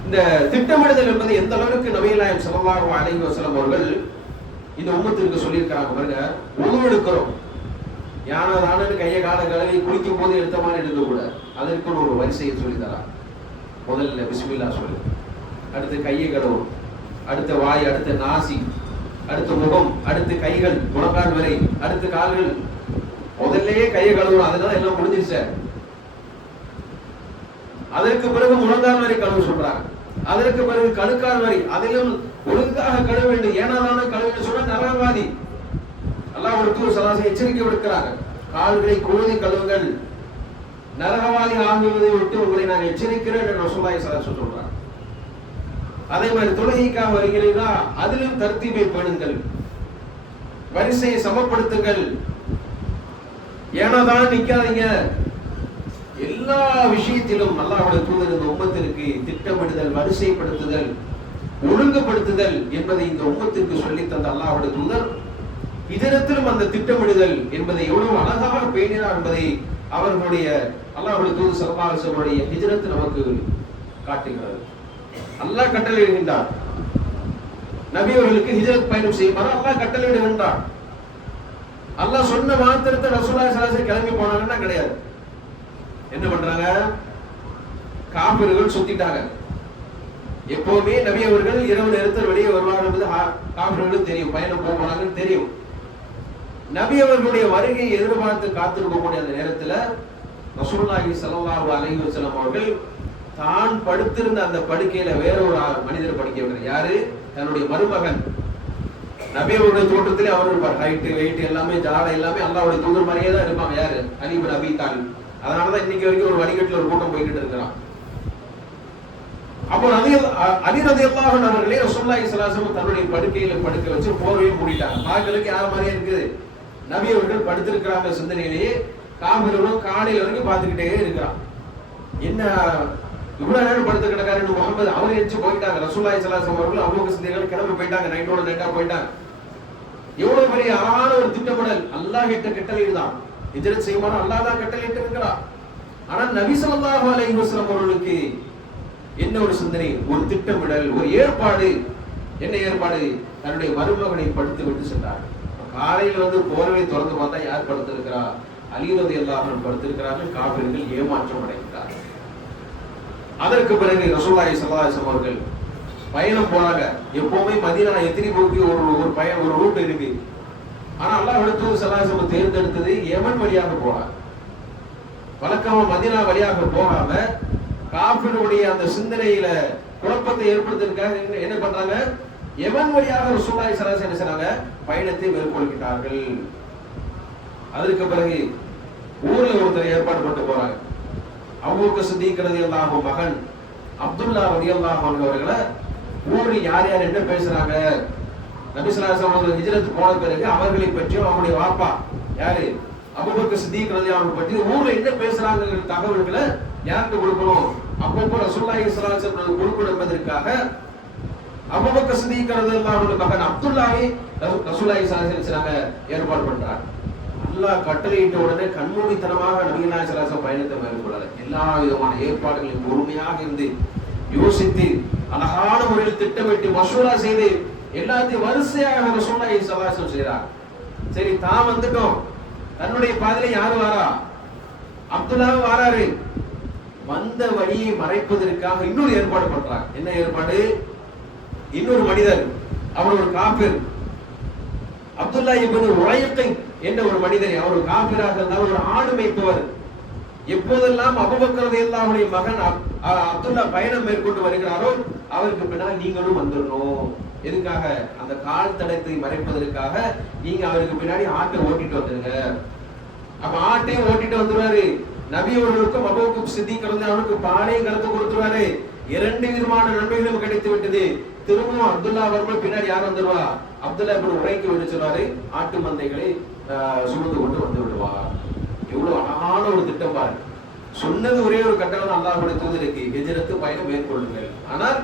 இந்த திட்டமிடுதல் என்பது எந்த அளவுக்கு நபிகள் நாயகம் ஸல்லல்லாஹு அலைஹி வஸல்லம் அவர்கள் இந்த உம்மத்திற்கு சொல்லியிருக்கிறாங்க பாருங்க. உது எடுக்கிறோம், யானதானு கையை கால கழுவி குளிக்கும் போது எடுத்த மாதிரி எடுக்க கூட அதற்கு ஒரு வரிசையை சொல்லி தரார். முதல்ல பிஸ்மில்லாஹ் சொல்லு, அடுத்து கையை கழுவும், அடுத்த வாய், அடுத்த நாசி, அடுத்த முகம், அடுத்து கைகள் முழங்கால் வரை, அடுத்து கால்கள். முதல்லயே கையை கழுவணும், அதனால எல்லாம் முடிஞ்சிருச்சு. அதற்கு பிறகு முழங்கால் வரை கழுவு சொல்றாங்க. அதற்கு பிறகு கணுக்கால் வரை, அதிலும் ஒழுங்காக கழுவ வேண்டும். ஏனாதான கழுவு சொன்னா நரகவாதி. அல்லாஹ் ஒரு தூதர் ஸல்லல்லாஹு எச்சரிக்கை விடுக்கிறாங்க. கால்களை கோதி கழுவுங்கள், நரகவாதி ஆகுவதை விட்டு உங்களை நான் எச்சரிக்கிறேன் என்று ரசூலுல்லாஹி ஸல்லல்லாஹு அலைஹி வஸல்லம் சொல்றாங்க. அதே மாதிரி தொழுகைக்காக வருகிறீர்களா, அதிலும் தர்தீபை பேணுங்கள், வரிசையை சமப்படுத்துங்கள், ஏனாதான் நிக்காதீங்க. எல்லா விஷயத்திலும் அல்லாஹ்வுடைய தூதர் இந்த உம்மத்திற்கு திட்டமிடுதல், வரிசைப்படுத்துதல், ஒழுங்குபடுத்துதல் என்பதை இந்த உம்மத்திற்கு சொல்லி தந்த அல்லாஹ்வுடைய தூதர் இதரத்திலும் அந்த திட்டமிடுதல் என்பதை எவ்வளவு அழகாக பேணினார் என்பதை அவர்களுடைய அல்லாஹ்வுடைய தூதர் ஸல்லல்லாஹு அலைஹி வஸல்லம் ஹிஜ்ரத் நமக்கு காட்டுகிறது. அல்லாஹ் கட்டளையிடுகின்றார். நபி அவர்களுக்கு ஹிஜ்ரத் பயணம் செய்யுமாறு அல்லாஹ் கட்டளையிடுகின்றார். அல்லாஹ் சொன்ன மாத்திரத்தை ரசூலுல்லாஹி ஸல்லல்லாஹு அலைஹி வஸல்லம் கிளம்பி போனாங்கன்னா கிடையாது. என்ன பண்றாங்க? காபிர்கள் சுத்திட்டாங்க. எப்பவுமே நபி அவர்கள் இரவு நேரத்தில் வெளியே வருவார் என்பது காபிர்களுக்கு தெரியும். பயணம் போவாங்கன்னு தெரியும். நபி அவர்களுடைய வருகையை எதிர்பார்த்து காத்திருக்கக்கூடிய அந்த நேரத்தில் ரசூலுல்லாஹி ஸல்லல்லாஹு அலைஹி வஸல்லம் அவர்கள் தான் படுத்திருந்த அந்த படுக்கையில வேற ஒரு மனிதர் படுக்க வைக்கிறார். யாரு? தன்னுடைய மருமகன். நபி அவருடைய தோற்றத்திலே அவர் இருப்பார். ஹைட், வெயிட் எல்லாமே, ஜாடை எல்லாமே அல்லாஹ்வுடைய தூதர் மாதிரியே தான் இருப்பாங்க. யாரு? அலி இப்னு அபீ தாலிப். அதனாலதான் இன்னைக்கு வரைக்கும் ஒரு வடிகட்டில் ஒரு கூட்டம் போய்கிட்டு இருக்கிறான். அப்போ அலி ரலியல்லாஹு அன்ஹு அவர்களே ரசூலுல்லாஹி ஸல்லல்லாஹு அலைஹி வஸல்லம் தன்னுடைய படுக்கையில படுக்க வச்சு போர்வையை மூடிட்டாங்க. பார்க்கறதுக்கு யார் மாதிரியே இருக்குது. நபி அவர்கள் படுத்திருக்கிறாங்க. சிந்தனையிலேயே காபிர்களும் காலையில வரைக்கும் பார்த்துக்கிட்டே இருக்கிறான். என்ன இவ்வளவு நேரம் படுத்து கிடக்காரு முகமது? அவரை எரிச்சு போயிட்டாங்க. ரசூலுல்லாஹி ஸல்லல்லாஹு அலைஹி வஸல்லம் அவர்கள் அவங்க சிந்தனைகள் கிளம்பி போயிட்டாங்க. நைட்டோட நைட்டா போயிட்டாங்க. எவ்வளவு பெரிய அழகான ஒரு திட்டமிடல். அல்லாஹ் கிட்ட கட்டளையிடுதான். ஹிஜ்ரத் செய்யுமாறு அல்லாஹ் தான் கட்டளையிட்டு இருக்கிறார். ஆனால் நபி ஸல்லல்லாஹு அலைஹி வஸல்லம் அவர்களுக்கு என்ன ஒரு சிந்தனை, ஒரு திட்டமிடல், ஒரு ஏற்பாடு. என்ன ஏற்பாடு? தன்னுடைய மருமகனை படுத்து விட்டு சென்றார். காலையில் வந்து போர்வை திறந்து பார்த்தா யார் படுத்திருக்கிறா? அலி ரலியல்லாஹு அன்ஹு படுத்திருக்கிறார்கள். காபிர்கள் ஏமாற்றம் அடைகிறார்கள். அதற்கு பிறகு ரசூலுல்லாஹி ஸல்லல்லாஹு அலைஹி வஸல்லம் அவர்கள் பயணம் போறாங்க. எப்பவுமே மதீனா எத்ரிபுக்கு ஒரு பயணம், ஒரு ரூட் இருக்கு. ஆனா அல்லாஹ்வுடைய தூதர் ஸல்லல்லாஹு அலைஹி வஸல்லம் தேர்ந்தெடுத்தது யமன் வழியாக போறாங்க. வழக்கமா மதீனா வழியாக போகாம காஃபிருடைய அந்த சிந்தனையில குழப்பத்தை ஏற்படுத்துறதுக்காக என்ன பண்றாங்க? யமன் வழியாக ரசூலுல்லாஹி ஸல்லல்லாஹு அலைஹி வஸல்லம் என்ன பயணத்தை மேற்கொள்கிறார்கள். அதற்கு பிறகு ஊர்ல ஒருத்தர் ஏற்பாடு பண்ணிட்டு போறாங்க. அபூபக்கர் சித்தீக் ரலியல்லாஹு அன்ஹு மகன் அப்துல்லா ரலியல்லாஹு அன்ஹு அவர்களை ஊரில் யார் யார் என்ன பேசுறாங்க, நபி ஸல்லல்லாஹு அலைஹி வஸல்லம் ஹிஜ்ரத் போன பிறகு அவர்களை பற்றியும் அவருடைய வாப்பா யாரு அபூபக்கர் சித்திக் ரலியல்லாஹு பற்றி ஊர்ல என்ன பேசுறாங்கங்கிற தகவல்களை யாருக்கு கொடுக்கணும்? அப்பப்போ ரசூலுல்லாஹி ஸல்லல்லாஹு அலைஹி வஸல்லம் கொடுக்கணும் என்பதற்காக அபூபக்கர் சித்திக் ரலியல்லாஹு மகன் அப்துல்லாஹி ரசூலுல்லாஹி ஸல்லல்லாஹு அலைஹி வஸல்லம் ஏற்பாடு பண்றாங்க. அல்லாஹ் கட்டளையிட்ட உடனே கண்மூடித்தனமாக நபிகள் நாயகம் ஸல்லல்லாஹு அலைஹி வஸல்லம் பயணத்தை மேற்கொள்ளல. எல்லா விதமான ஏற்பாடுகளையும் பொறுமையாக இருந்து யோசித்து அழகான முறையில் திட்டமிட்டு மசூரா செய்து எல்லாத்தையும் வரிசையாக ரசூலுல்லாஹி ஸல்லல்லாஹு அலைஹி வஸல்லம் செய்றாங்க. சரி, தான் வந்துட்டோம், தன்னுடைய பாதையில யாரு வாரா? அப்துல்லாஹ் வாராரு. வந்த வழியை மறைப்பதற்காக இன்னொரு ஏற்பாடு பண்றாங்க. என்ன ஏற்பாடு? இன்னொரு மனிதர், அவர் ஒரு காபிர், அப்துல்லாஹ் இப்னு உரையத்தை என்ற ஒரு மனிதரை, அவர் ஒரு காபிராக இருந்தால் ஒரு ஆடு மேய்ப்பவர். எப்போதெல்லாம் அபூபக்கர் ரலியல்லாஹு அன்ஹுடைய மகன் அப்துல்லாஹ் பயணம் மேற்கொண்டு வருகிறாரோ அவருக்கு பின்னால் நீங்களும் வந்துடணும். எதுக்காக? அந்த கால் தடத்தை மறைப்பதற்காக நீங்க அவருக்கு பின்னாடி ஆட்டை ஓட்டிட்டு வந்துருங்க. அப்ப ஆட்டையும் ஓட்டிட்டு வந்துருவாரு. நபி அவர்களுக்கும் அபூபக்கர் சித்திக் அவனுக்கு பானையும் கலந்து கொடுத்துருவாரு. 2 விதமான நன்மைகளும் கிடைத்து விட்டது. திரும்பவும் அப்துல்லா அவர்கள் பின்னாடி யார் வந்துருவா? அப்துல்லா இப்படி உரைக்கு விட்டு சொல்வாரு, ஆட்டு மந்தைகளை சுமந்து கொண்டு வந்து விடுவார். எவ்வளவு அழகான ஒரு திட்டம் பாருங்க. சொன்னது ஒரே ஒரு கட்டளை அல்லாஹ்வுடைய தூதருக்கு, ஹிஜ்ரத் பயணம் மேற்கொள்ளுங்கள். ஆனால்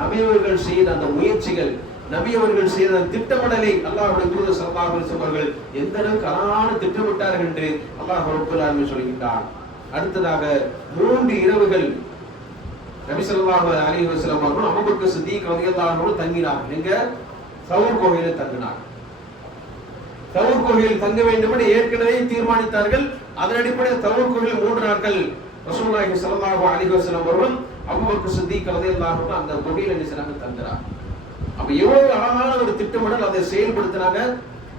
நபி அவர்கள் செய்த அந்த முயற்சிகள், நபி அவர்கள் செய்த திட்டமிடலை அல்லாஹ்வுடைய தூதர் ஸல்லல்லாஹு அலைஹி வஸல்லம் அவர்கள் எந்த அளவுக்கு அழகான திட்டமிட்டார்கள் என்று அல்லாஹ் ரப்பல் ஆலமீன் சொல்கின்றார். அடுத்ததாக 3 இரவுகள் நபி ஸல்லல்லாஹு அலைஹி வஸல்லம் அவர்கள் அபூபக்கர் சித்திக் ரலியல்லாஹு அன்ஹு தங்கினார். எங்க? சவுர் கோவிலில் தங்கினார். சவுர் கோவிலில் தங்க வேண்டும் என்று ஏற்கனவே தீர்மானித்தார்கள். அதன் அடிப்படையில் சவுர் கோவிலில் 3 நாட்கள் ரசூலுல்லாஹி ஸல்லல்லாஹு அலைஹி வஸல்லம் அவர்கள் அபூபக்கர் சித்திக் ரலியல்லாஹு அன்ஹு அந்த கோவிலில் என்ன செய்றாங்க? தங்குறாங்க. அப்ப எவ்வளவு அழகான ஒரு திட்டமிடல், அதை செயல்படுத்தினாங்க,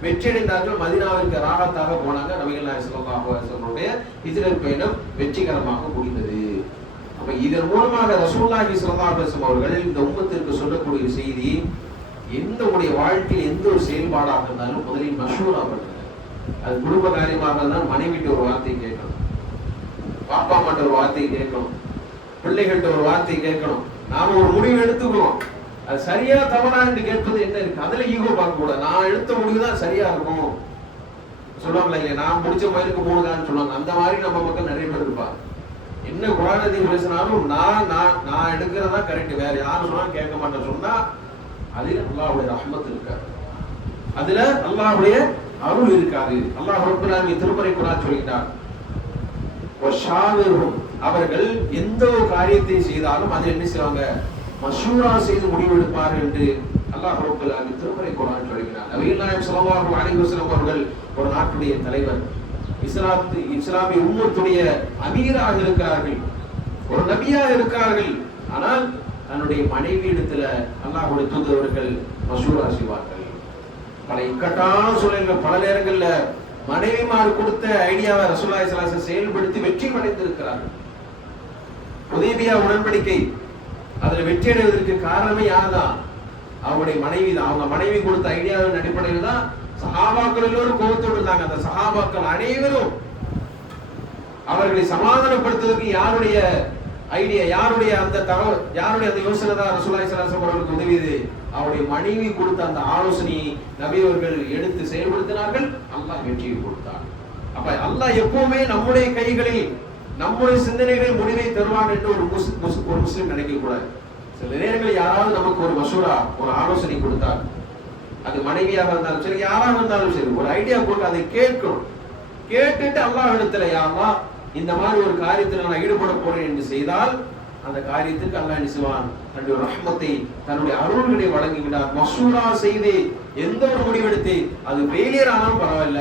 வெற்றியடைந்தார்கள். மதீனாவிற்கு ராகத்தாக போனாங்க. நபிகள் நாயகம் ஸல்லல்லாஹு அலைஹி வஸல்லம் ஹிஜ்ரத் பயணம் வெற்றிகரமாக முடிந்தது. அப்ப இதன் மூலமாக ரசூலுல்லாஹி ஸல்லல்லாஹு அலைஹி வஸல்லம் அவர்கள் இந்த உம்மத்திற்கு சொல்லக்கூடிய செய்தி, எந்த உடைய வாழ்க்கையில் எந்த ஒரு செயல்பாடாக இருந்தாலும் முதலில் மஷூரா பண்ணுங்க. அது குடும்ப காரியமாக இருந்தால் மனைவிட்டு ஒரு வார்த்தை கேட்கணும், பாப்பா மாட்ட ஒரு வார்த்தை கேட்கணும், பிள்ளைகள்கிட்ட ஒரு வார்த்தை கேட்கணும். நாம ஒரு முடிவு எடுத்துக்கிறோம், அது சரியா தவறா என்று கேட்பது என்ன இருக்கு? அதுல ஈகோ பார்க்க கூடாது. நான் எடுத்த முடிவு தான் சரியா இருக்கும் சொல்லுவாங்களா இல்லையா? நான் முடிச்ச மயிலுக்கு 3 தான் சொல்லுவாங்க. அந்த மாதிரி நம்ம மக்கள் நிறைய பேர் இருப்பாங்க. என்ன குரானதி பேசினாலும் நான் எடுக்கிறதா கரெக்ட், வேற யாரும் சொன்னாலும் கேட்க மாட்டேன் சொன்னா அதுல அல்லாஹ்வுடைய ரஹ்மத் இருக்காது, அதுல அல்லாஹ்வுடைய அருள் இருக்காது. அல்லாஹ் ரப்பல் ஆலமீன் திருமறை குர்ஆன் சொல்கிறார், வஷாவிரும், அவர்கள் எந்த ஒரு காரியத்தை செய்தாலும் அதை என்ன செய்வாங்க? மஷூரா செய்து முடிவெடுப்பார்கள் என்று அல்லாஹ் ரப்பல் ஆலமீன் திருமறை குர்ஆன் சொல்கிறார். நபிகள் நாயகம் ஸல்லல்லாஹு அலைஹி வஸல்லம் அவர்கள் ஒரு நாட்டுடைய தலைவர், இஸ்லாமிய உம்மத்துடைய அமீராக இருக்கிறார்கள், ஒரு நபியாக இருக்கிறார்கள். ஆனால் தன்னுடைய மனைவி இடத்துல அல்லாஹ்வுடைய தூதர்கள் மஷூரா செய்வார்கள். பல இக்கட்டான சூழல்கள், பல நேரங்கள்ல மனைவிமார் கொடுத்த ஐடியாவை ரசூலுல்லாஹி ஸல்லல்லாஹு அலைஹி வஸல்லம் செயல்படுத்தி வெற்றி அடைந்திருக்கிறார்கள். ஹுதைபியா உடன்படிக்கை, அதுல வெற்றி அடைவதற்கு காரணமே யார்தான்? அவருடைய மனைவி தான். அவங்க மனைவி கொடுத்த ஐடியாவின் அடிப்படையில் தான் சஹாபாக்கள் எல்லோரும் கோபத்தோடு இருந்தாங்க. அந்த சஹாபாக்கள் அனைவரும் அவர்களை சமாதானப்படுத்துவதற்கு யாருடைய ஐடியா, யாருடைய அந்த தகவல், யாருடைய அந்த யோசனை தான் ரசூலுல்லாஹி ஸல்லல்லாஹு அலைஹி வஸல்லம் அவர்களுக்கு உதவியது? அவருடைய மனைவி கொடுத்த அந்த ஆலோசனையை நபி அவர்கள் எடுத்து செயல்படுத்தினார்கள். அல்லாஹ் வெற்றியை கொடுத்தார். அப்ப அல்லாஹ் எப்பவுமே நம்முடைய கைகளில், நம்முடைய சிந்தனைகளில் முடிவை தருவான் என்று ஒரு முஸ்லிம் நினைக்க கூடாது. சில நேரங்களில் யாராவது நமக்கு ஒரு மசூரா, ஒரு ஆலோசனை கொடுத்தார், அது மனைவியாக இருந்தாலும் சரி, யாராக இருந்தாலும் சரி, ஒரு ஐடியா போட்டு அதை கேட்கணும். கேட்டுட்டு அல்லாஹ் இடத்துல, யா அல்லாஹ் இந்த மாதிரி ஒரு காரியத்தில் நான் ஈடுபட போறேன் என்று செய்தால் அந்த காரியத்துக்கு அல்லாஹ் என்ன செய்வான்? தன்னுடைய ரஹ்மத்தை, தன்னுடைய அருள்களை வழங்குகிறார். மசூரா செய்து எந்த ஒரு முடிவெடுத்து அது ஃபெயிலியர் ஆனாலும் பரவாயில்ல,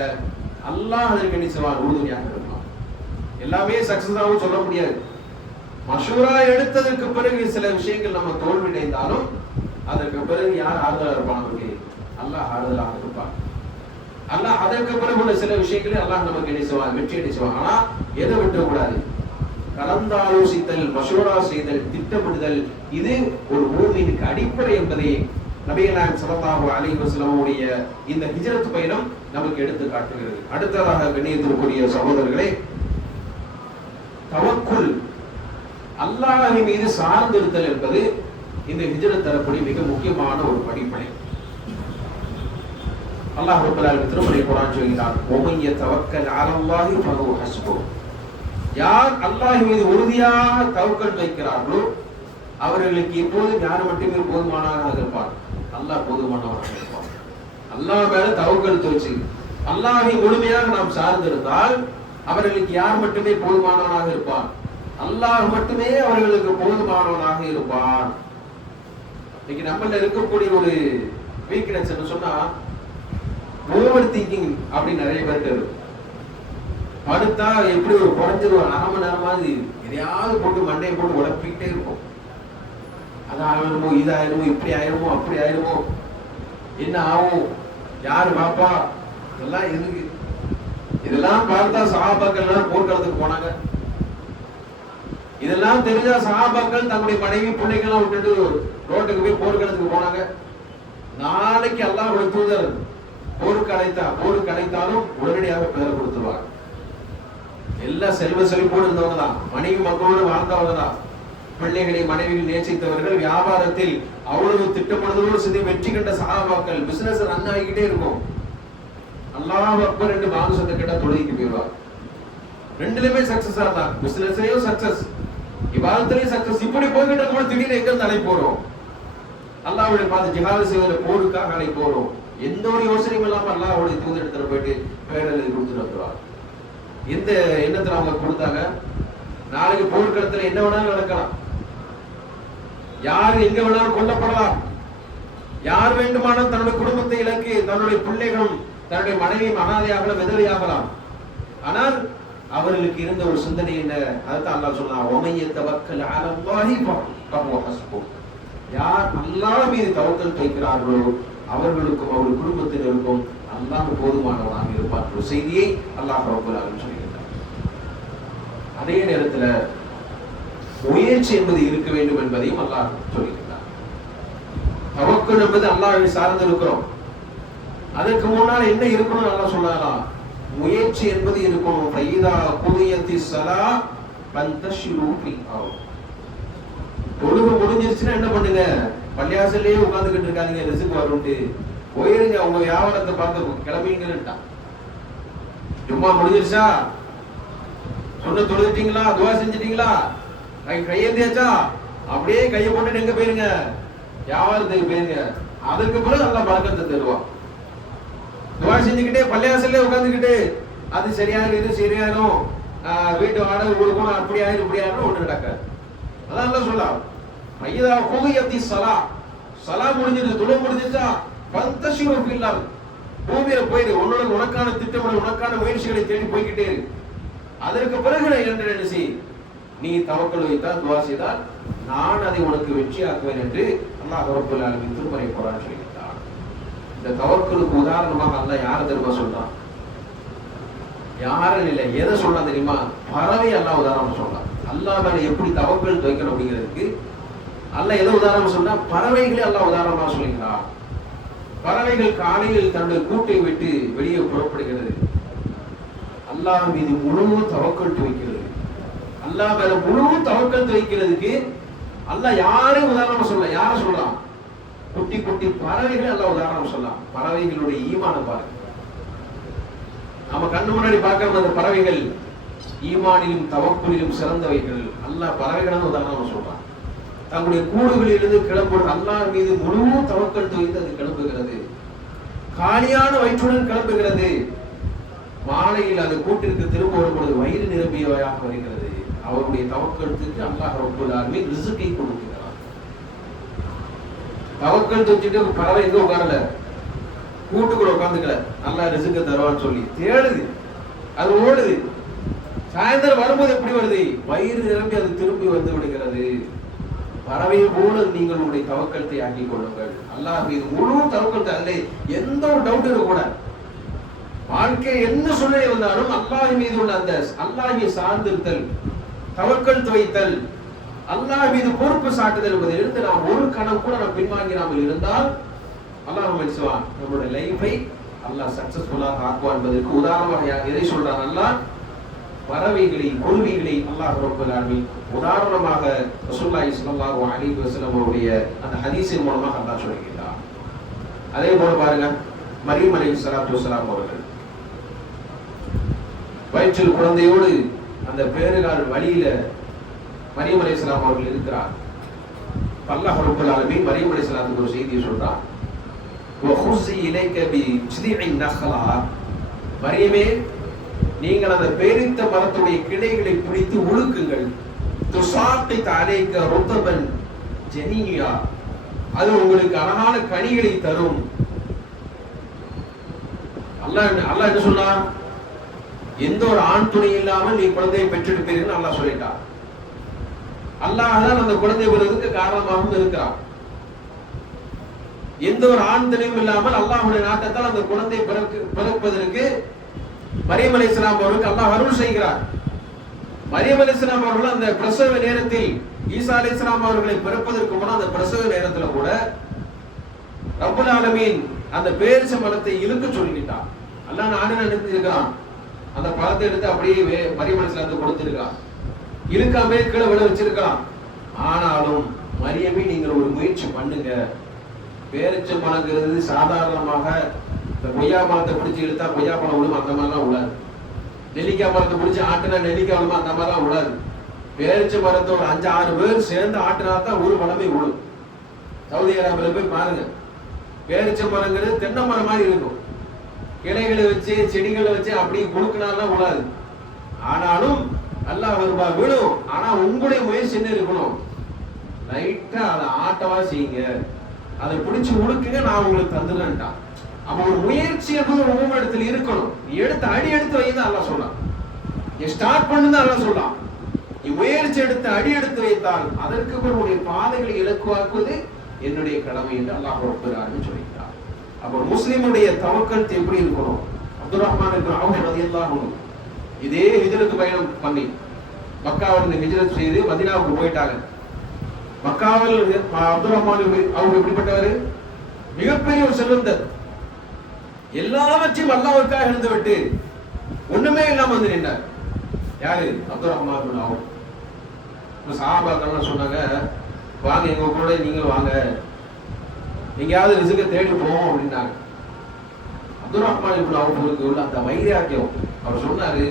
அல்லாஹ் அதற்கு என்ன செய்வான்? உறுதுணையாக இருப்பான். எல்லாமே சக்சஸ் ஆகும் சொல்ல முடியாது. மசூரா எடுத்ததற்கு பிறகு சில விஷயங்கள் நம்ம தோல்வியடைந்தாலும் அதற்கு பிறகு யார் ஆறுதலாக இருப்பான்? நமக்கு அல்லாஹ் ஆறுதலாக இருப்பான். அல்லாஹ் அதற்கு பிறகு உள்ள சில விஷயங்களை அல்லாஹ் நமக்கு என்ன செய்வான்? வெற்றி அடைச்சுவான். ஆனா எதை விட்டுறக்கூடாது? கலந்து ஆலோசித்தல், மசூரா செய்தல், திட்டமிடுதல், இது ஒரு மூமினுக்கு அடிப்படை என்பதை நபிகள் நாயகம் ஸல்லல்லாஹு அலைஹி வஸல்லமுடைய இந்த ஹிஜ்ரத் பயணம் நமக்கு எடுத்து காட்டுகிறது. அடுத்ததாக கண்ணியத்திற்குரிய சகோதரர்களே, தவக்குல், அல்லாஹ்வின் மீது சார்ந்திருத்தல் என்பது இந்த ஹிஜ்ரத் தரப்படி மிக முக்கியமான ஒரு படிப்பனை. அல்லாஹ் ரப்பல் ஆலமீன் திருமறை குர்ஆன் சொல்கிறார், "வமன் யதவக்கல் அலல்லாஹி ஃபஹுவ ஹஸ்புஹ்." யார் அல்லாஹ் மீது உறுதியாக தவக்கல் வைக்கிறார்களோ அவர்களுக்கு எப்போதும் யார் மட்டுமே போதுமானவராக இருப்பார், அல்லாஹ் போதுமானவராக இருப்பார். அல்லாஹ் மேல தவக்கல் வச்சு அல்லாஹை முழுமையாக நாம் சார்ந்திருந்தால் அவர்களுக்கு யார் மட்டுமே போதுமானவனாக இருப்பார், அல்லாஹ் மட்டுமே அவர்களுக்கு போதுமானவனாக இருப்பார். இன்னைக்கு நம்மள இருக்கக்கூடிய ஒரு வீக்னஸ் என்ன சொன்னா, ஓவர் திங்கிங் அப்படி நிறைய பேருக்கு இருக்கு. படுத்தா எப்படி ஒரு குறைஞ்சது ஒரு அரை மணி நேரம் மாதிரி எதையாவது போட்டு மண்டையை போட்டு உடப்பிக்கிட்டே இருக்கும். அது ஆயிடுமோ, இது ஆயிடுமோ, இப்படி ஆயிடுமோ, அப்படி ஆயிடுமோ, என்ன ஆகும், யாரு பாப்பா, இதெல்லாம் எதுக்கு? இதெல்லாம் பார்த்தா சஹாபாக்கள் போர்க்களத்துக்கு போனாங்க. இதெல்லாம் தெரிஞ்சா சஹாபாக்கள் தங்களுடைய மனைவி பிள்ளைகள்லாம் விட்டுட்டு ரோட்டுக்கு போய் போர்க்களத்துக்கு போனாங்க. நாளைக்கு அல்லாஹ்வுடைய தூதர் போருக்கு அழைத்தாலும் உடனடியாக பெயர் கொடுத்துருவாங்க. எல்லாம் செல்வ செழிப்போடு இருந்தவங்க தான், மனைவி மக்களோடு வாழ்ந்தவங்க தான், பிள்ளைகளை மனைவிகள் நேசித்தவர்கள், வியாபாரத்தில் அவ்வளவு திட்டமிடுதலோடு செஞ்சு வெற்றி கண்ட சஹாபாக்கள். பிசினஸ் ரன் ஆகிக்கிட்டே இருக்கும். அல்லாஹ் அக்பர் என்று வாங்க சொந்த கேட்டா தொழுகைக்கு போயிடுவார். ரெண்டுலயுமே சக்சஸ் ஆனாங்க. பிசினஸ்லயும் சக்சஸ், இபாதத்திலயும் சக்சஸ். இப்படி போய்கிட்ட கூட திடீர்னு எங்க இருந்து அழைப்பு போறோம், அல்லாஹ்வுடைய பார்த்து ஜிஹாது செய்வத போருக்காக அழைப்பு போறோம். எந்த ஒரு யோசனையும் இல்லாம அல்லாஹ்வுடைய தூதரிடத்துல போயிட்டு பேரலை கொடுத்துட்டு வந்துருவார். எந்த எண்ணத்துல அவங்க கொடுத்தாங்க, நாளைக்கு போர்க்களத்துல என்ன வேணாலும் நடக்கலாம், யாரு எங்க வேணாலும் கொல்லப்படலாம், யார் வேண்டுமானாலும் தன்னுடைய குடும்பத்தை இழக்கு, தன்னுடைய பிள்ளைகளும் தன்னுடைய மனைவியும் அனாதையாகலாம், விதவையாகலாம். ஆனால் அவர்களுக்கு இருந்த ஒரு சிந்தனை என்ன, அதைத்தான் அல்லாஹ் சொன்னான், "வமன் யதவக்கல் அலல்லாஹி ஃபஹுவ ஹஸ்புஹ்." யார் அல்லாஹ் மீது தவக்கல் வைக்கிறார்களோ அவர்களுக்கும் அவர்கள் குடும்பத்தினருக்கும் அல்லாஹ் போதுமானவனாக இருப்பார் என்ற செய்தியை அல்லாஹ் ரப்பல் ஆலமீன் சொல்கிறார். அதே நேரத்தில் முயற்சி என்பது இருக்க வேண்டும் என்பதையும் அல்லாஹ் சொல்கிறார். தவக்கல் என்பது அல்லாஹ்வை சார்ந்து இருக்கிறோம். அதற்கு முன்னால் என்ன இருக்கணும் அல்லாஹ் சொன்னாராம், முயற்சி என்பது இருக்கணும். ஃபைதா குதியத்திஸ் ஸலா ஃபந்தஷிரு ஃபில் அர்த். தொழுகை முடிஞ்சிருச்சுன்னா என்ன பண்ணுங்க, பள்ளியாசல்லையே உட்கார்ந்துகிட்டு இருக்காதீங்க, ரிஸ்க் வரும்ட்டு போயிருங்க, உங்க வியாபாரத்தை பார்த்து கிளம்பிங்கன்னுட்டான். ஜும்மா முடிஞ்சிருச்சா, சொன்ன தொழுதுட்டீங்களா, துவா செஞ்சிட்டீங்களா, கையேந்தியாச்சா, அப்படியே கையை போட்டுட்டு எங்க போயிருங்க, வியாபாரத்துக்கு போயிருங்க. அதுக்கு பிறகு நல்லா பழக்கத்தை தருவான். துவா செஞ்சுக்கிட்டே பள்ளியாசல்லே உட்காந்துக்கிட்டு அது சரியாயிரும் இது சரியாயிரும், வீட்டு வாடகை கொடுக்கணும், அப்படி ஆயிரும் இப்படி ஆயிரும் ஒன்று நடக்காது. அதான் சொல்லலாம், மையதா குதியத்தி ஸலா, ஸலா முடிஞ்சது, துள முடிஞ்சிச்சா, ஃபந்தஷிரு ஃபில் அர்த், பூமியில போயிரு, உனக்கான திட்டமிடல், உனக்கான முயற்சிகளை தேடி போய்கிட்டே இரு. அதற்கு பிறகு என்ன செய், நீ தவக்கல் வைத்தால், துவா செய்தால் நான் அதை உனக்கு வெற்றியாக்குவேன் என்று அல்லாஹ் ரப்பல் ஆலமீன் திருமறை குர்ஆன் சொல்கிறார். இந்த தவக்கலுக்கு உதாரணமாக அல்லாஹ் யாரை தெரியுமா சொல்றான், யாரும் இல்லை, எதை சொல்றான் தெரியுமா, பறவை அல்லாஹ் உதாரணம் சொல்றான். அல்லாஹ் மேல எப்படி தவக்கல் வைக்கணும் அப்படிங்கிறதுக்கு அல்லாஹ் எதை உதாரணம் சொன்னா, பறவைகளை அல்லாஹ் உதாரணமாக சொல்கிறார். பறவைகள் காலையில் தன்னுடைய கூட்டை விட்டு வெளியே புறப்படுகிறது, அல்லாஹ் மீது முழு தவக்கல் வைக்கிறது. அல்லாஹ் மேல முழு தவக்கல் வைக்கிறதுக்கு அல்லாஹ் யாரையும் உதாரணமா சொல்ல, யார சொல்லலாம், குட்டி குட்டி பறவைகளை அல்லாஹ் உதாரணம் சொல்லலாம். பறவைகளுடைய ஈமானை பாருங்க, நம்ம கண்ணு முன்னாடி பார்க்கிற அந்த பறவைகள் ஈமானிலும் தவக்குலிலும் சிறந்தவைகள். அல்லாஹ் பறவைகளை உதாரணமா சொல்றான். தங்களுடைய கூடுகளிலிருந்து கிளம்புவது அல்லாஹ் மீது முழு தவக்கல் வைத்து அது கிளம்புகிறது, காலியான வயிற்றுடன் கிளம்புகிறது. மாலையில் அந்த கூட்டிற்கு திரும்ப வரும்பொழுது வயிறு நிரம்பியவையாக வருகிறது. அவருடைய தவக்கலுக்கு அல்லாஹ் ரப்பல் ஆலமீன் ரிஸ்கை கொடுக்கிறார். தவக்கல் வச்சுட்டு பறவை எங்க உட்காரல, கூட்டுக்குள்ள உட்காந்துக்கல, அல்லாஹ் ரிஸ்கை தருவான்னு சொல்லி தேடுது, அது ஓடுது. சாயந்தரம் வரும்போது எப்படி வருது, வயிறு நிரம்பி அது திரும்பி வந்து விடுகிறது. பறவை போல நீங்கள் உங்களுடைய தவக்கலத்தை ஆக்கிக் கொள்ளுங்கள். அல்லாஹ் மீது முழு தவக்கல், அதில் எந்த ஒரு டவுட் இருக்கக்கூடாது. வாழ்க்கை என்ன சூழ்நிலை வந்தாலும் அல்லாஹ் மீது உள்ள அந்த அல்லாஹை சார்ந்திருத்தல், தவக்கல் வைத்தல், அல்லாஹ் மீது பொறுப்பு சாட்டுதல் என்பதிலிருந்து நாம் ஒரு கணம் கூட நாம் பின்வாங்கிறாமல் இருந்தால் அல்லாஹ் நம்மளுடைய லைஃபை அல்லாஹ் சக்சஸ்ஃபுல்லாக ஆக்குவான் என்பதற்கு உதாரணமாக எதை சொல்றான், அல்லாஹ் பறவைகளை குருவிகளை அல்லாஹ் ரப்பல் ஆலமீன் உதாரணமாக ரசூலுல்லாஹி ஸல்லல்லாஹு அலைஹி வஸல்லம் அவருடைய அந்த ஹதீஸின் மூலமாக அல்லாஹ் சொல்கிறார். அதே போல பாருங்க, மரியம் அலைஹிஸ்ஸலாத்து வஸ்ஸலாம் அவர்கள் வயிற்றில் குழந்தையோடு அந்த பேறுகால் வழியில மரியம் அலைஹிஸ்ஸலாம் அவர்கள் இருக்கிறார். அல்லாஹ் ரப்பல் ஆலமீன் மரியம் அலைஹிஸ்ஸலாத்துக்கு ஒரு செய்தியை சொல்றார். வஹுஸி இலைக பிஜ்திஇன் நஹ்லா, மரியமே நீங்கள் அந்த பேரித்த மரத்துடைய கிளைகளை பிடித்து உழுக்குங்கள். துசாக்கித் அலைக ருத்தபன் ஜனியா, அது உங்களுக்கு அழகான கனிகளை தரும். அல்லாஹ் என்ன சொன்னார்? எந்த ஒரு ஆண் துணை இல்லாமல் நீ குழந்தையை பெற்றெடுப்பீர்கள் அல்லாஹ் சொல்லிட்டார். அல்லாஹ் தான் அந்த குழந்தை வருவதற்கு காரணமாகவும் இருக்கிறார். எந்த ஒரு ஆண் துணையும் இல்லாமல் அல்லாஹ்வுடைய நாட்டத்தால் அந்த குழந்தை பிறப்பதற்கு மரியம் அலைஹிஸ்ஸலாம் அவர்களுக்கு அல்லாஹ் அருள் செய்கிறார். மரியம் அலைஹிஸ்ஸலாம் அவர்கள் அந்த பிரசவ நேரத்தில் ஈசா அலைஹிஸ்ஸலாம் அவர்களை பிறப்பதற்கு முன்ன அந்த பிரசவ நேரத்தில் கூட ரப்பல் ஆலமீன் அந்த பேரிச்ச மரத்தை இழுக்க சொல்லிட்டான். அல்லாஹ் நானே நினைச்சிருக்கான், அந்த பழத்தை எடுத்து அப்படியே மரியம் அலைஹிஸ்ஸலாத்துக்கு கொடுத்திருக்கான். இழுக்காமே கீழே விட வச்சிருக்கலாம். ஆனாலும் மரியமே நீங்கள் ஒரு முயற்சி பண்ணுங்க. பேரிச்ச மரங்கிறது சாதாரணமாக இந்த கொய்யா மரத்தை பிடிச்சி இழுத்தா கொய்யா பழம் விழும், அந்த மாதிரிலாம் விடாது. நெல்லிக்காய் மரத்தை பிடிச்சி ஆட்டினா நெல்லிக்காய் விழுமா, அந்த மாதிரிலாம் விடாது. பேரிச்ச மரத்தை ஒரு 5-6 பேர் சேர்ந்து ஆட்டினா தான் ஒரு பழமே விழும். சவுதி அரேபியாவில் போய் பாருங்க, பேரிச்ச மரங்கிறது தென்னை மரம் மாதிரி இருக்கும். கிளைகளை வச்சு செடிகளை வச்சு அப்படி கொடுக்கினாலாம் விடாது. ஆனாலும் அல்லாஹ் வருவா விழும். ஆனா உங்களுடைய முயற்சி என்ன இருக்கணும்? லைட்டா அதை ஆட்டவா செய்யுங்க, அதை பிடிச்சு உடுக்குங்க, நான் உங்களுக்கு தந்துடுறேன்ட்டான். அப்ப ஒரு முயற்சி என்பது ஒவ்வொரு இடத்துல இருக்கணும். நீ எடுத்து அடி எடுத்து வைதான் அல்லாஹ் சொல்லலாம். நீ ஸ்டார்ட் பண்ணுதான் அல்லாஹ் சொல்லலாம். நீ முயற்சி எடுத்து அடி எடுத்து வைத்தால் அதற்கு உன்னுடைய பாதைகளை இலக்குவாக்குவது என்னுடைய கடமை என்று அல்லாஹ் ரப்பல் சொல்லிட்டார். அப்ப முஸ்லிமுடைய தவக்கல் எப்படி இருக்கணும்? அப்துல் ரஹ்மான் இப்னு அவுஃப் ரலியல்லாஹு அன்ஹு இதே ஹிஜ்ரத் பயணம் பண்ணி மக்காவிலிருந்து ஹிஜ்ரத் செய்து மதீனாவுக்கு போயிட்டாங்க. மக்காவில் அப்துல் ரஹ்மான் அவங்க எப்படிப்பட்டவர்? மிகப்பெரிய ஒரு செல்வந்தர். எல்லாவற்றையும் அல்லாஹ்வுக்காக இருந்து விட்டு ஒண்ணுமே இல்லாம வந்து நின்றார். யாரு? அப்துல் ரஹ்மான் இப்னு அவுஃப். சஹாபாக்கள் சொன்னாங்க, வாங்க எங்க கூட நீங்களும் வாங்க, எங்கேயாவது ரிஸ்க தேடி போவோம் அப்படின்னாங்க. அப்துல் ரஹ்மான் இப்னு அவுஃப்க்கு உள்ள அந்த வைராக்கியம், அவர் சொன்னாரு,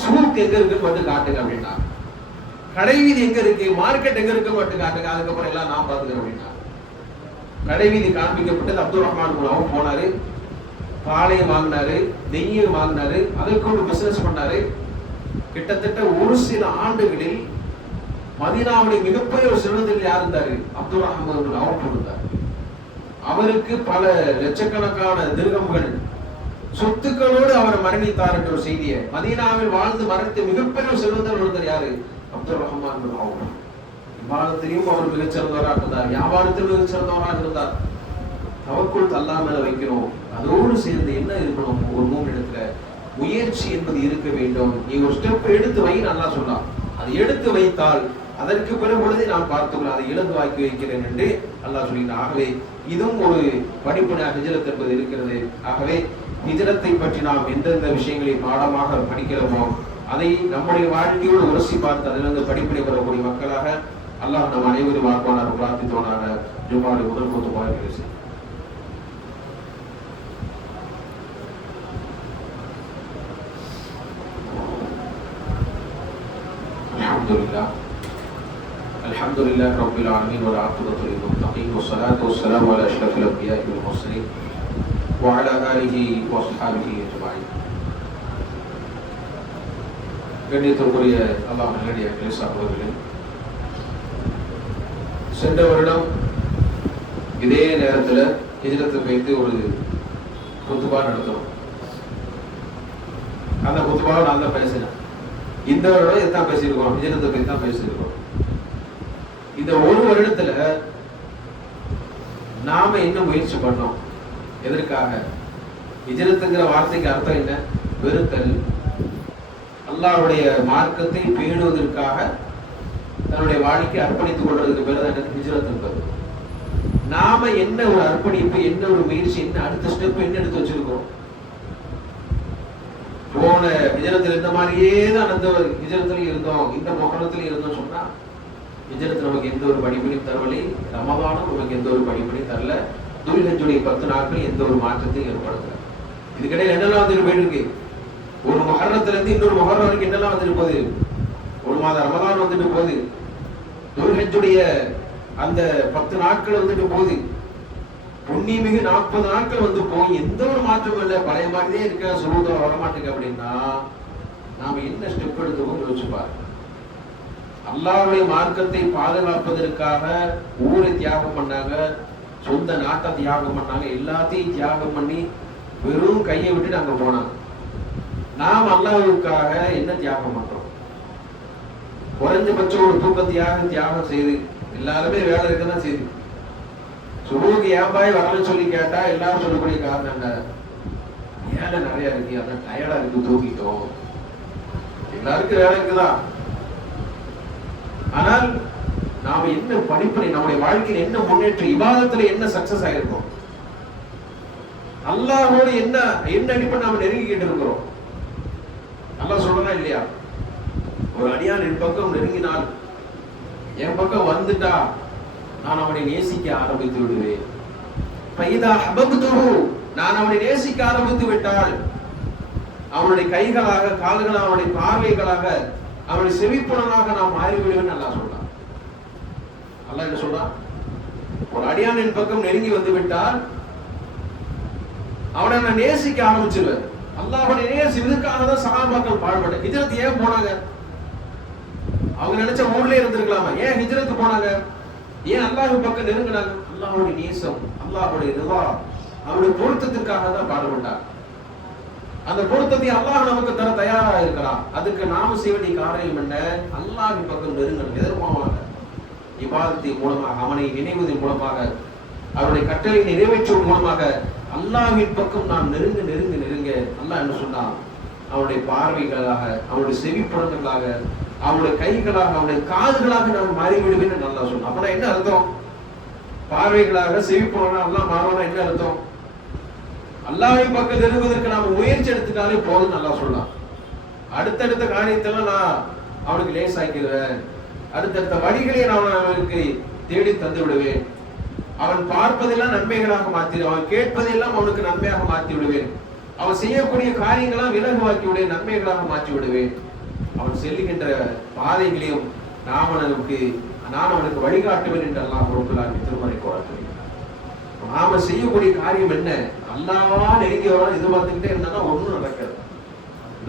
சூக் எங்க இருக்கு மட்டும் காட்டுங்க அப்படின்னா, கடைவீதி எங்க இருக்கு, மார்க்கெட் எங்க இருக்கு மட்டும் காட்டுங்க, அதுக்கப்புறம் எல்லாம் நான் பாத்துக்கிறேன் அப்படின்னா. கடைவீதி காண்பிக்கப்பட்டது. அப்துல் ரஹ்மான் இப்னு அவுஃப் போனாரு, பாலையும் வாங்கினாரு, நெய்யும் வாங்கினாரு, அதை கொண்டு பிசினஸ் பண்ணாரு. கிட்டத்தட்ட ஒரு சில ஆண்டுகளில் மதீனாவுடைய மிகப்பெரிய ஒரு செல்வந்தர் யார் இருந்தாரு? அப்துல் ரஹ்மான் இப்னு அவுஃப் இருந்தார். அவருக்கு பல லட்சக்கணக்கான திர்ஹம்கள் சொத்துக்களோடு அவர் மரணித்தார் என்ற ஒரு செய்தியை, மதீனாவில் வாழ்ந்து மரணித்த மிகப்பெரிய செல்வந்தர் ஒருத்தர் யாரு? அப்துல் ரஹ்மான் இப்னு அவுஃப். விவாதத்திலையும் அவர் மிகச்சிறந்தவராக இருந்தார், வியாபாரத்தில் மிகச்சிறந்தவராக இருந்தார். தவக்குல் அல்லாஹ் மேல வைக்கணும். அதோடு சேர்ந்து என்ன இருக்கணும்? ஒரு 3 இடத்துல முயற்சி என்பது இருக்க வேண்டும். நீ ஒரு ஸ்டெப் எடுத்து வை, நல்லா சொல்லலாம். அதை எடுத்து வைத்தால் அதற்கு பிறகு பொழுதை நான் பார்த்துக்கலாம், அதை இலகு வாக்கி வைக்கிறேன் என்று அல்லாஹ் சொல்லிட்டான். ஆகவே இதுவும் ஒரு படிப்படியாக ஹிஜ்ரத் என்பது இருக்கிறது. ஆகவே ஹிஜ்ரத்தை பற்றி நாம் எந்தெந்த விஷயங்களை பாடமாக படிக்கிறோமோ அதை நம்முடைய வாழ்க்கையோடு உரசி பார்த்து அதிலிருந்து படிப்படை பெறக்கூடிய மக்களாக அல்லாஹ் நம் அனைவரும் வாக்குவானார் பிரார்த்தித்தோனாக. ஜும்மாவுடைய முதல் குத்துபாக பேசு. الحمد لله رب العالمين والعاقبة للمتقين والصلاة والسلام على أشرف الأنبياء والمرسلين وعلى آله وأصحابه أجمعين. கண்ணியத்திற்குரிய அல்லாஹ் நல்லடியார்களே, சகோதரர்களே, சென்ற வருடம் இதே நேரத்தில் ஹிஜ்ரத்துக்கு வைத்து ஒரு குத்துபா நடத்தணும். அந்த குத்துபாவை நான் தான் பேசினேன். இந்த வருடம் எத்தான் பேசியிருக்கோம்? ஹிஜ்ரத்தை பற்றி தான் பேசியிருக்கோம். இந்த ஒரு வருடத்துல நாம என்ன முயற்சி பண்ணோம்? எதற்காக? ஹிஜ்ரத்துங்கிற வார்த்தைக்கு அர்த்தம் என்ன? வெறுத்தல், அல்லாஹ்வுடைய மார்க்கத்தை பேணுவதற்காக தன்னுடைய வாழ்க்கையை அர்ப்பணித்துக் கொள்வதற்கு பேர் தான் ஹிஜ்ரத் என்பது. நாம என்ன ஒரு அர்ப்பணிப்பு, என்ன ஒரு முயற்சி, என்ன அடுத்த ஸ்டெப் என்ன எடுத்து வச்சிருக்கோம்? போன ஹிஜ்ரத்தில் இருந்த மாதிரியே தான் அந்த ஹிஜ்ரத்திலையும் இருந்தோம், இந்த முகரத்திலையும் இருந்தோம் சொன்னா ஹிஜ்ரத் நமக்கு எந்த ஒரு படிப்படியும் தரவில்லை. ரமதானும் நமக்கு எந்த ஒரு படிப்படியும் தரல. துல்ஹஜ்ஜுடைய 10 நாட்கள் எந்த ஒரு மாற்றத்தையும் ஏற்படுத்தல. இதுக்கிடையில் என்னெல்லாம் வந்துட்டு போயிட்டு இருக்கு, ஒரு முஹர்ரத்துல இருந்து இன்னொரு முஹர்ரம் வரைக்கும் என்னெல்லாம் வந்துட்டு போகுது, ஒரு மாதம் ரமலான் வந்துட்டு போகுது, துல்ஹஜ்ஜுடைய அந்த 10 நாட்கள் வந்துட்டு போகுது, புண்ணியமிகு 40 நாட்கள் வந்து போய் எந்த ஒரு மாற்றமும் இல்லை, பழைய மாதிரியே இருக்க, சுரூதம் வரமாட்டேங்க அப்படின்னா நாம என்ன ஸ்டெப் எடுத்துக்கோ யோசிச்சு பாருங்க. அல்லாஹ்வுடைய மார்க்கத்தை பாதுகாப்பதற்காக ஊரை தியாகம் பண்ணாங்க, சொந்த நாட்டை தியாகம் பண்ணாங்க, எல்லாத்தையும் தியாகம் பண்ணி வெறும் கையை விட்டு அங்க போனாங்க. நாம் அல்லாஹ்வுக்காக என்ன தியாகம் பண்றோம்? குறைஞ்சபட்சம் ஒரு தூக்கத்தையாக தியாகம் செய்து, எல்லாருமே வேலை இருக்குதான் செய்து, சுபுக்கு ஏம்பாய் வரலன்னு சொல்லி கேட்டா எல்லாரும் சொல்லக்கூடிய காரணம் என்ன? வேலை நிறைய இருக்கு, அதான் டயர்டா இருக்கு, தூக்கிட்டோம். எல்லாருக்கும் வேலை இருக்குதான். ஆனால் நாம என்ன படிப்பனை, நம்முடைய வாழ்க்கையில் என்ன முன்னேற்றம், இபாதத்துல என்ன சக்சஸ் ஆயிருக்கும், அல்லாஹ்வோடு என்ன என்ன அடிப்படை நாம நெருங்கிக்கிட்டு இருக்கிறோம்? அல்லாஹ் சொல்றா இல்லையா, ஒரு அடியான் என் பக்கம் நெருங்கினால், என் பக்கம் வந்துட்டா நான் அவனை நேசிக்க ஆரம்பித்து விடுவேன். பைதா ஹபப்துஹு, நான் அவனை நேசிக்க ஆரம்பித்து விட்டால் அவனுடைய கைகளாக, கால்களாக, அவனுடைய பார்வைகளாக, அவனுடைய செவிப்புலனாக நான் மாறிவிடுவேன். அல்லாஹ் சொல்றான். அல்லாஹ் என்ன சொல்றான்? ஒரு அடியான் என் பக்கம் நெருங்கி வந்து விட்டால் அவனை நான் நேசிக்க ஆரம்பிச்சிருவேன். அல்லாஹ்வுடைய நேசிப்பதற்காக தான் சஹாபாக்கள் பாடுபட்ட. ஹிஜ்ரத் ஏன் போனாங்க? அவங்க நினைச்ச ஊர்லயே இருந்திருக்கலாமா? ஏன் ஹிஜ்ரத் போனாங்க? ஏன் அல்லாஹ் பக்கம் நெருங்கினாங்க? அல்லாஹ்வுடைய நேசம், அல்லாஹ்வுடைய ரிதா, அவருடைய பொருத்தத்திற்காக தான் பாடுபட்டாங்க. அந்த பொருத்தத்தை அல்லாஹ் நமக்கு தர தயாரா இருக்கிறான். அதுக்கு நாம செய்ய வேண்டிய காரியம் என்ன? அல்லாஹ்வின் பக்கம் நெருங்கணும். எதன் மூலமாக? இபாதத்தின் மூலமாக, அவனை நினைவதன் மூலமாக, அவருடைய கட்டளை நிறைவேற்றுவதன் மூலமாக அல்லாஹ்வின் பக்கம் நாம் நெருங்க நெருங்க நெருங்க அல்லாஹ் என்ன சொன்னான்? அவருடைய பார்வைகளாக, அவருடைய செவிப்புலன்களாக, அவருடைய கைகளாக, அவருடைய காதுகளாக நாம் மாறிவிடுவேன் நல்லா சொன்னான். அப்படின்னா என்ன அர்த்தம்? பார்வைகளாக, செவிப்புலனாக எல்லாம் மாறணும். என்ன அர்த்தம்? அல்லாஹ்வின் பக்கம் நெருங்குவதற்கு நாம முயற்சி எடுத்துட்டாலே போதும் நல்லா சொல்லலாம். அடுத்தடுத்த காரியத்தெல்லாம் நான் அவனுக்கு லேசாக்கிடுவேன், அடுத்தடுத்த வழிகளை நான் அவனுக்கு தேடி தந்து விடுவேன். அவன் பார்ப்பதெல்லாம் நன்மைகளாக மாற்றிடுவேன், அவன் கேட்பதெல்லாம் அவனுக்கு நன்மையாக மாற்றி விடுவேன், அவன் செய்யக்கூடிய காரியங்களாம் விலகுவாக்கி விடுவேன், நன்மைகளாக மாற்றி விடுவேன். அவன் செல்லுகின்ற பாதைகளையும் நான் அவனுக்கு வழிகாட்டுவேன் என்று அல்லாஹ் ரப்பல் ஆலமீன் திருமறை குர்ஆனில் நாம செய்யக்கூடிய காரியம் என்ன? அல்லாஹ்வா நெருங்கி வர எதிர்பார்த்துக்கிட்டே இருந்தா ஒன்றும் நடக்காது.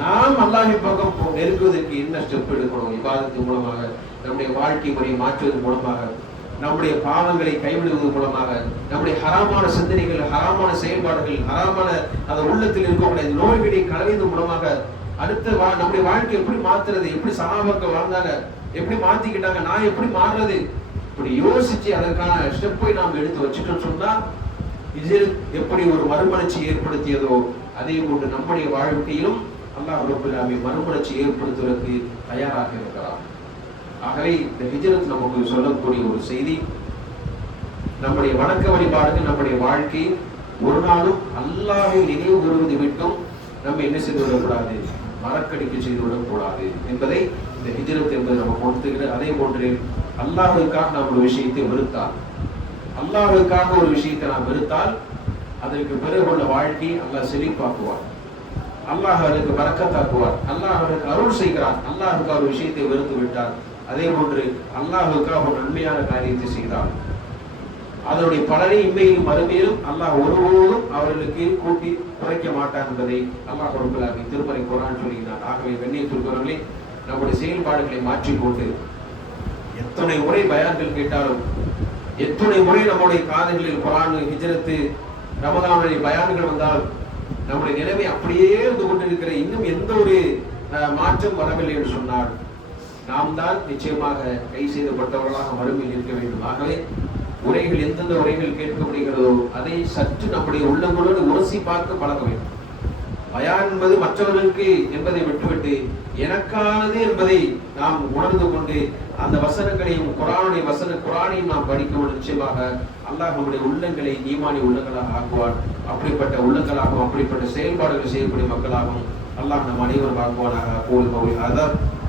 நாம் அல்லாஹ்வின் பக்கம் நெருங்குவதற்கு என்ன ஸ்டெப் எடுக்கணும்? இபாதத்தின் மூலமாக, நம்முடைய வாழ்க்கை முறையை மாற்றுவதன் மூலமாக, நம்முடைய பாவங்களை கைவிடுவதன் மூலமாக, நம்முடைய ஹராமான சிந்தனைகள், ஹராமான செயல்பாடுகள், ஹராமான அந்த உள்ளத்தில் இருக்கக்கூடிய நோய்களை கலவையின் மூலமாக அடுத்த நம்முடைய வாழ்க்கை எப்படி மாத்துறது, எப்படி சஹாபாக்கள் வாழ்ந்தாங்க, எப்படி மாத்திக்கிட்டாங்க, நான் எப்படி மாறுறது, இப்படி யோசிச்சு அதற்கான ஸ்டெப்பை நாம் எடுத்து வச்சுட்டோம்னு சொன்னா இதில் எப்படி ஒரு மறுமலர்ச்சி ஏற்படுத்தியதோ அதே போன்று நம்முடைய வாழ்க்கையிலும் அல்லாஹ் ரப்பல் ஆலமீன் மறுமலர்ச்சி ஏற்படுத்துவதற்கு தயாராக இருக்கிறார். ஆகவே இந்த ஹிஜ்ரத் நமக்கு சொல்லக்கூடிய ஒரு செய்தி, நம்முடைய வணக்க வழிபாடுகள், நம்முடைய வாழ்க்கை ஒரு நாளும் அல்லாஹ்வை நினைவு கூறுவதை விட்டும் நம்ம என்ன செய்து விடக்கூடாது, மறக்கடிக்க செய்து விடக்கூடாது என்பதை இந்த ஹிஜ்ரத் என்பது நம்ம கொடுத்துக்கிறது. அதே போன்று அல்லாஹ்வுக்காக நாம் ஒரு விஷயத்தை வெறுத்தால், அல்லாஹ்வுக்காக ஒரு விஷயத்தை நாம் வெறுத்தால் அதற்கு பிறகு உள்ள வாழ்க்கை அல்லாஹ் செழிப்பாக்குவார், அல்லாஹ் அவருக்கு பரக்கத்தாக்குவார், அல்லாஹ் அவருக்கு அருள் செய்கிறான். அல்லாஹ்வுக்கு ஒரு விஷயத்தை வெறுத்து விட்டார், அதே போன்று அல்லாஹ்வுக்காக ஒரு நன்மையான காரியத்தை செய்தார், அதனுடைய பலனை இம்மையிலும் மறுமையிலும் அல்லாஹ் ஒருபோதும் அவர்களுக்கு கூட்டி குறைக்க மாட்டார் என்பதை அல்லாஹ் ரப்பல் ஆலமீன் திருமறை குர்ஆன் சொல்கிறார். ஆகவே கண்ணியத்திற்குரியவர்களே, நம்முடைய செயல்பாடுகளை மாற்றிக்கொண்டு எத்தனை முறை பயான்கள் கேட்டாலும், எத்தனை முறை நம்முடைய காதுகளில் குர்ஆன், ஹிஜ்ரத்து, ரமதானுடைய பயான்கள் வந்தால் நம்முடைய நிலைமை அப்படியே இருந்து கொண்டிருக்கிற, இன்னும் எந்த ஒரு மாற்றம் வரவில்லை என்று சொன்னால் நாம் தான் நிச்சயமாக கை செய்தப்பட்டவர்களாக மறுமையில் இருக்க வேண்டும். ஆகவே உரைகள் எந்தெந்த உரைகள் கேட்கப்படுகிறதோ அதை சற்று நம்முடைய உள்ளங்களோடு உரசி பார்த்து பழக வேண்டும். பயான் என்பது மற்றவர்களுக்கு என்பதை விட்டுவிட்டு எனக்கானது என்பதை நாம் உணர்ந்து கொண்டு அந்த வசனங்களையும் குர்ஆனையும் நாம் படிக்கும் நிச்சயமாக அல்லாஹ் நம்முடைய உள்ளங்களை ஈமானி உள்ளங்களாக ஆக்குவான். அப்படிப்பட்ட உள்ளங்களாகவும் அப்படிப்பட்ட செயல்பாடுகள் செய்யக்கூடிய மக்களாகவும் அல்லாஹ் நம் அனைவரும் ஆக்குவானாக.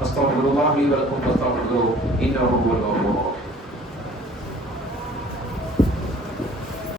அஸ்தக்ஃபிருல்லாஹ் லி வ லக்கும் ஃபஸ்தக்ஃபிருஹு இன்னஹு ஹுவல் கஃபூர்.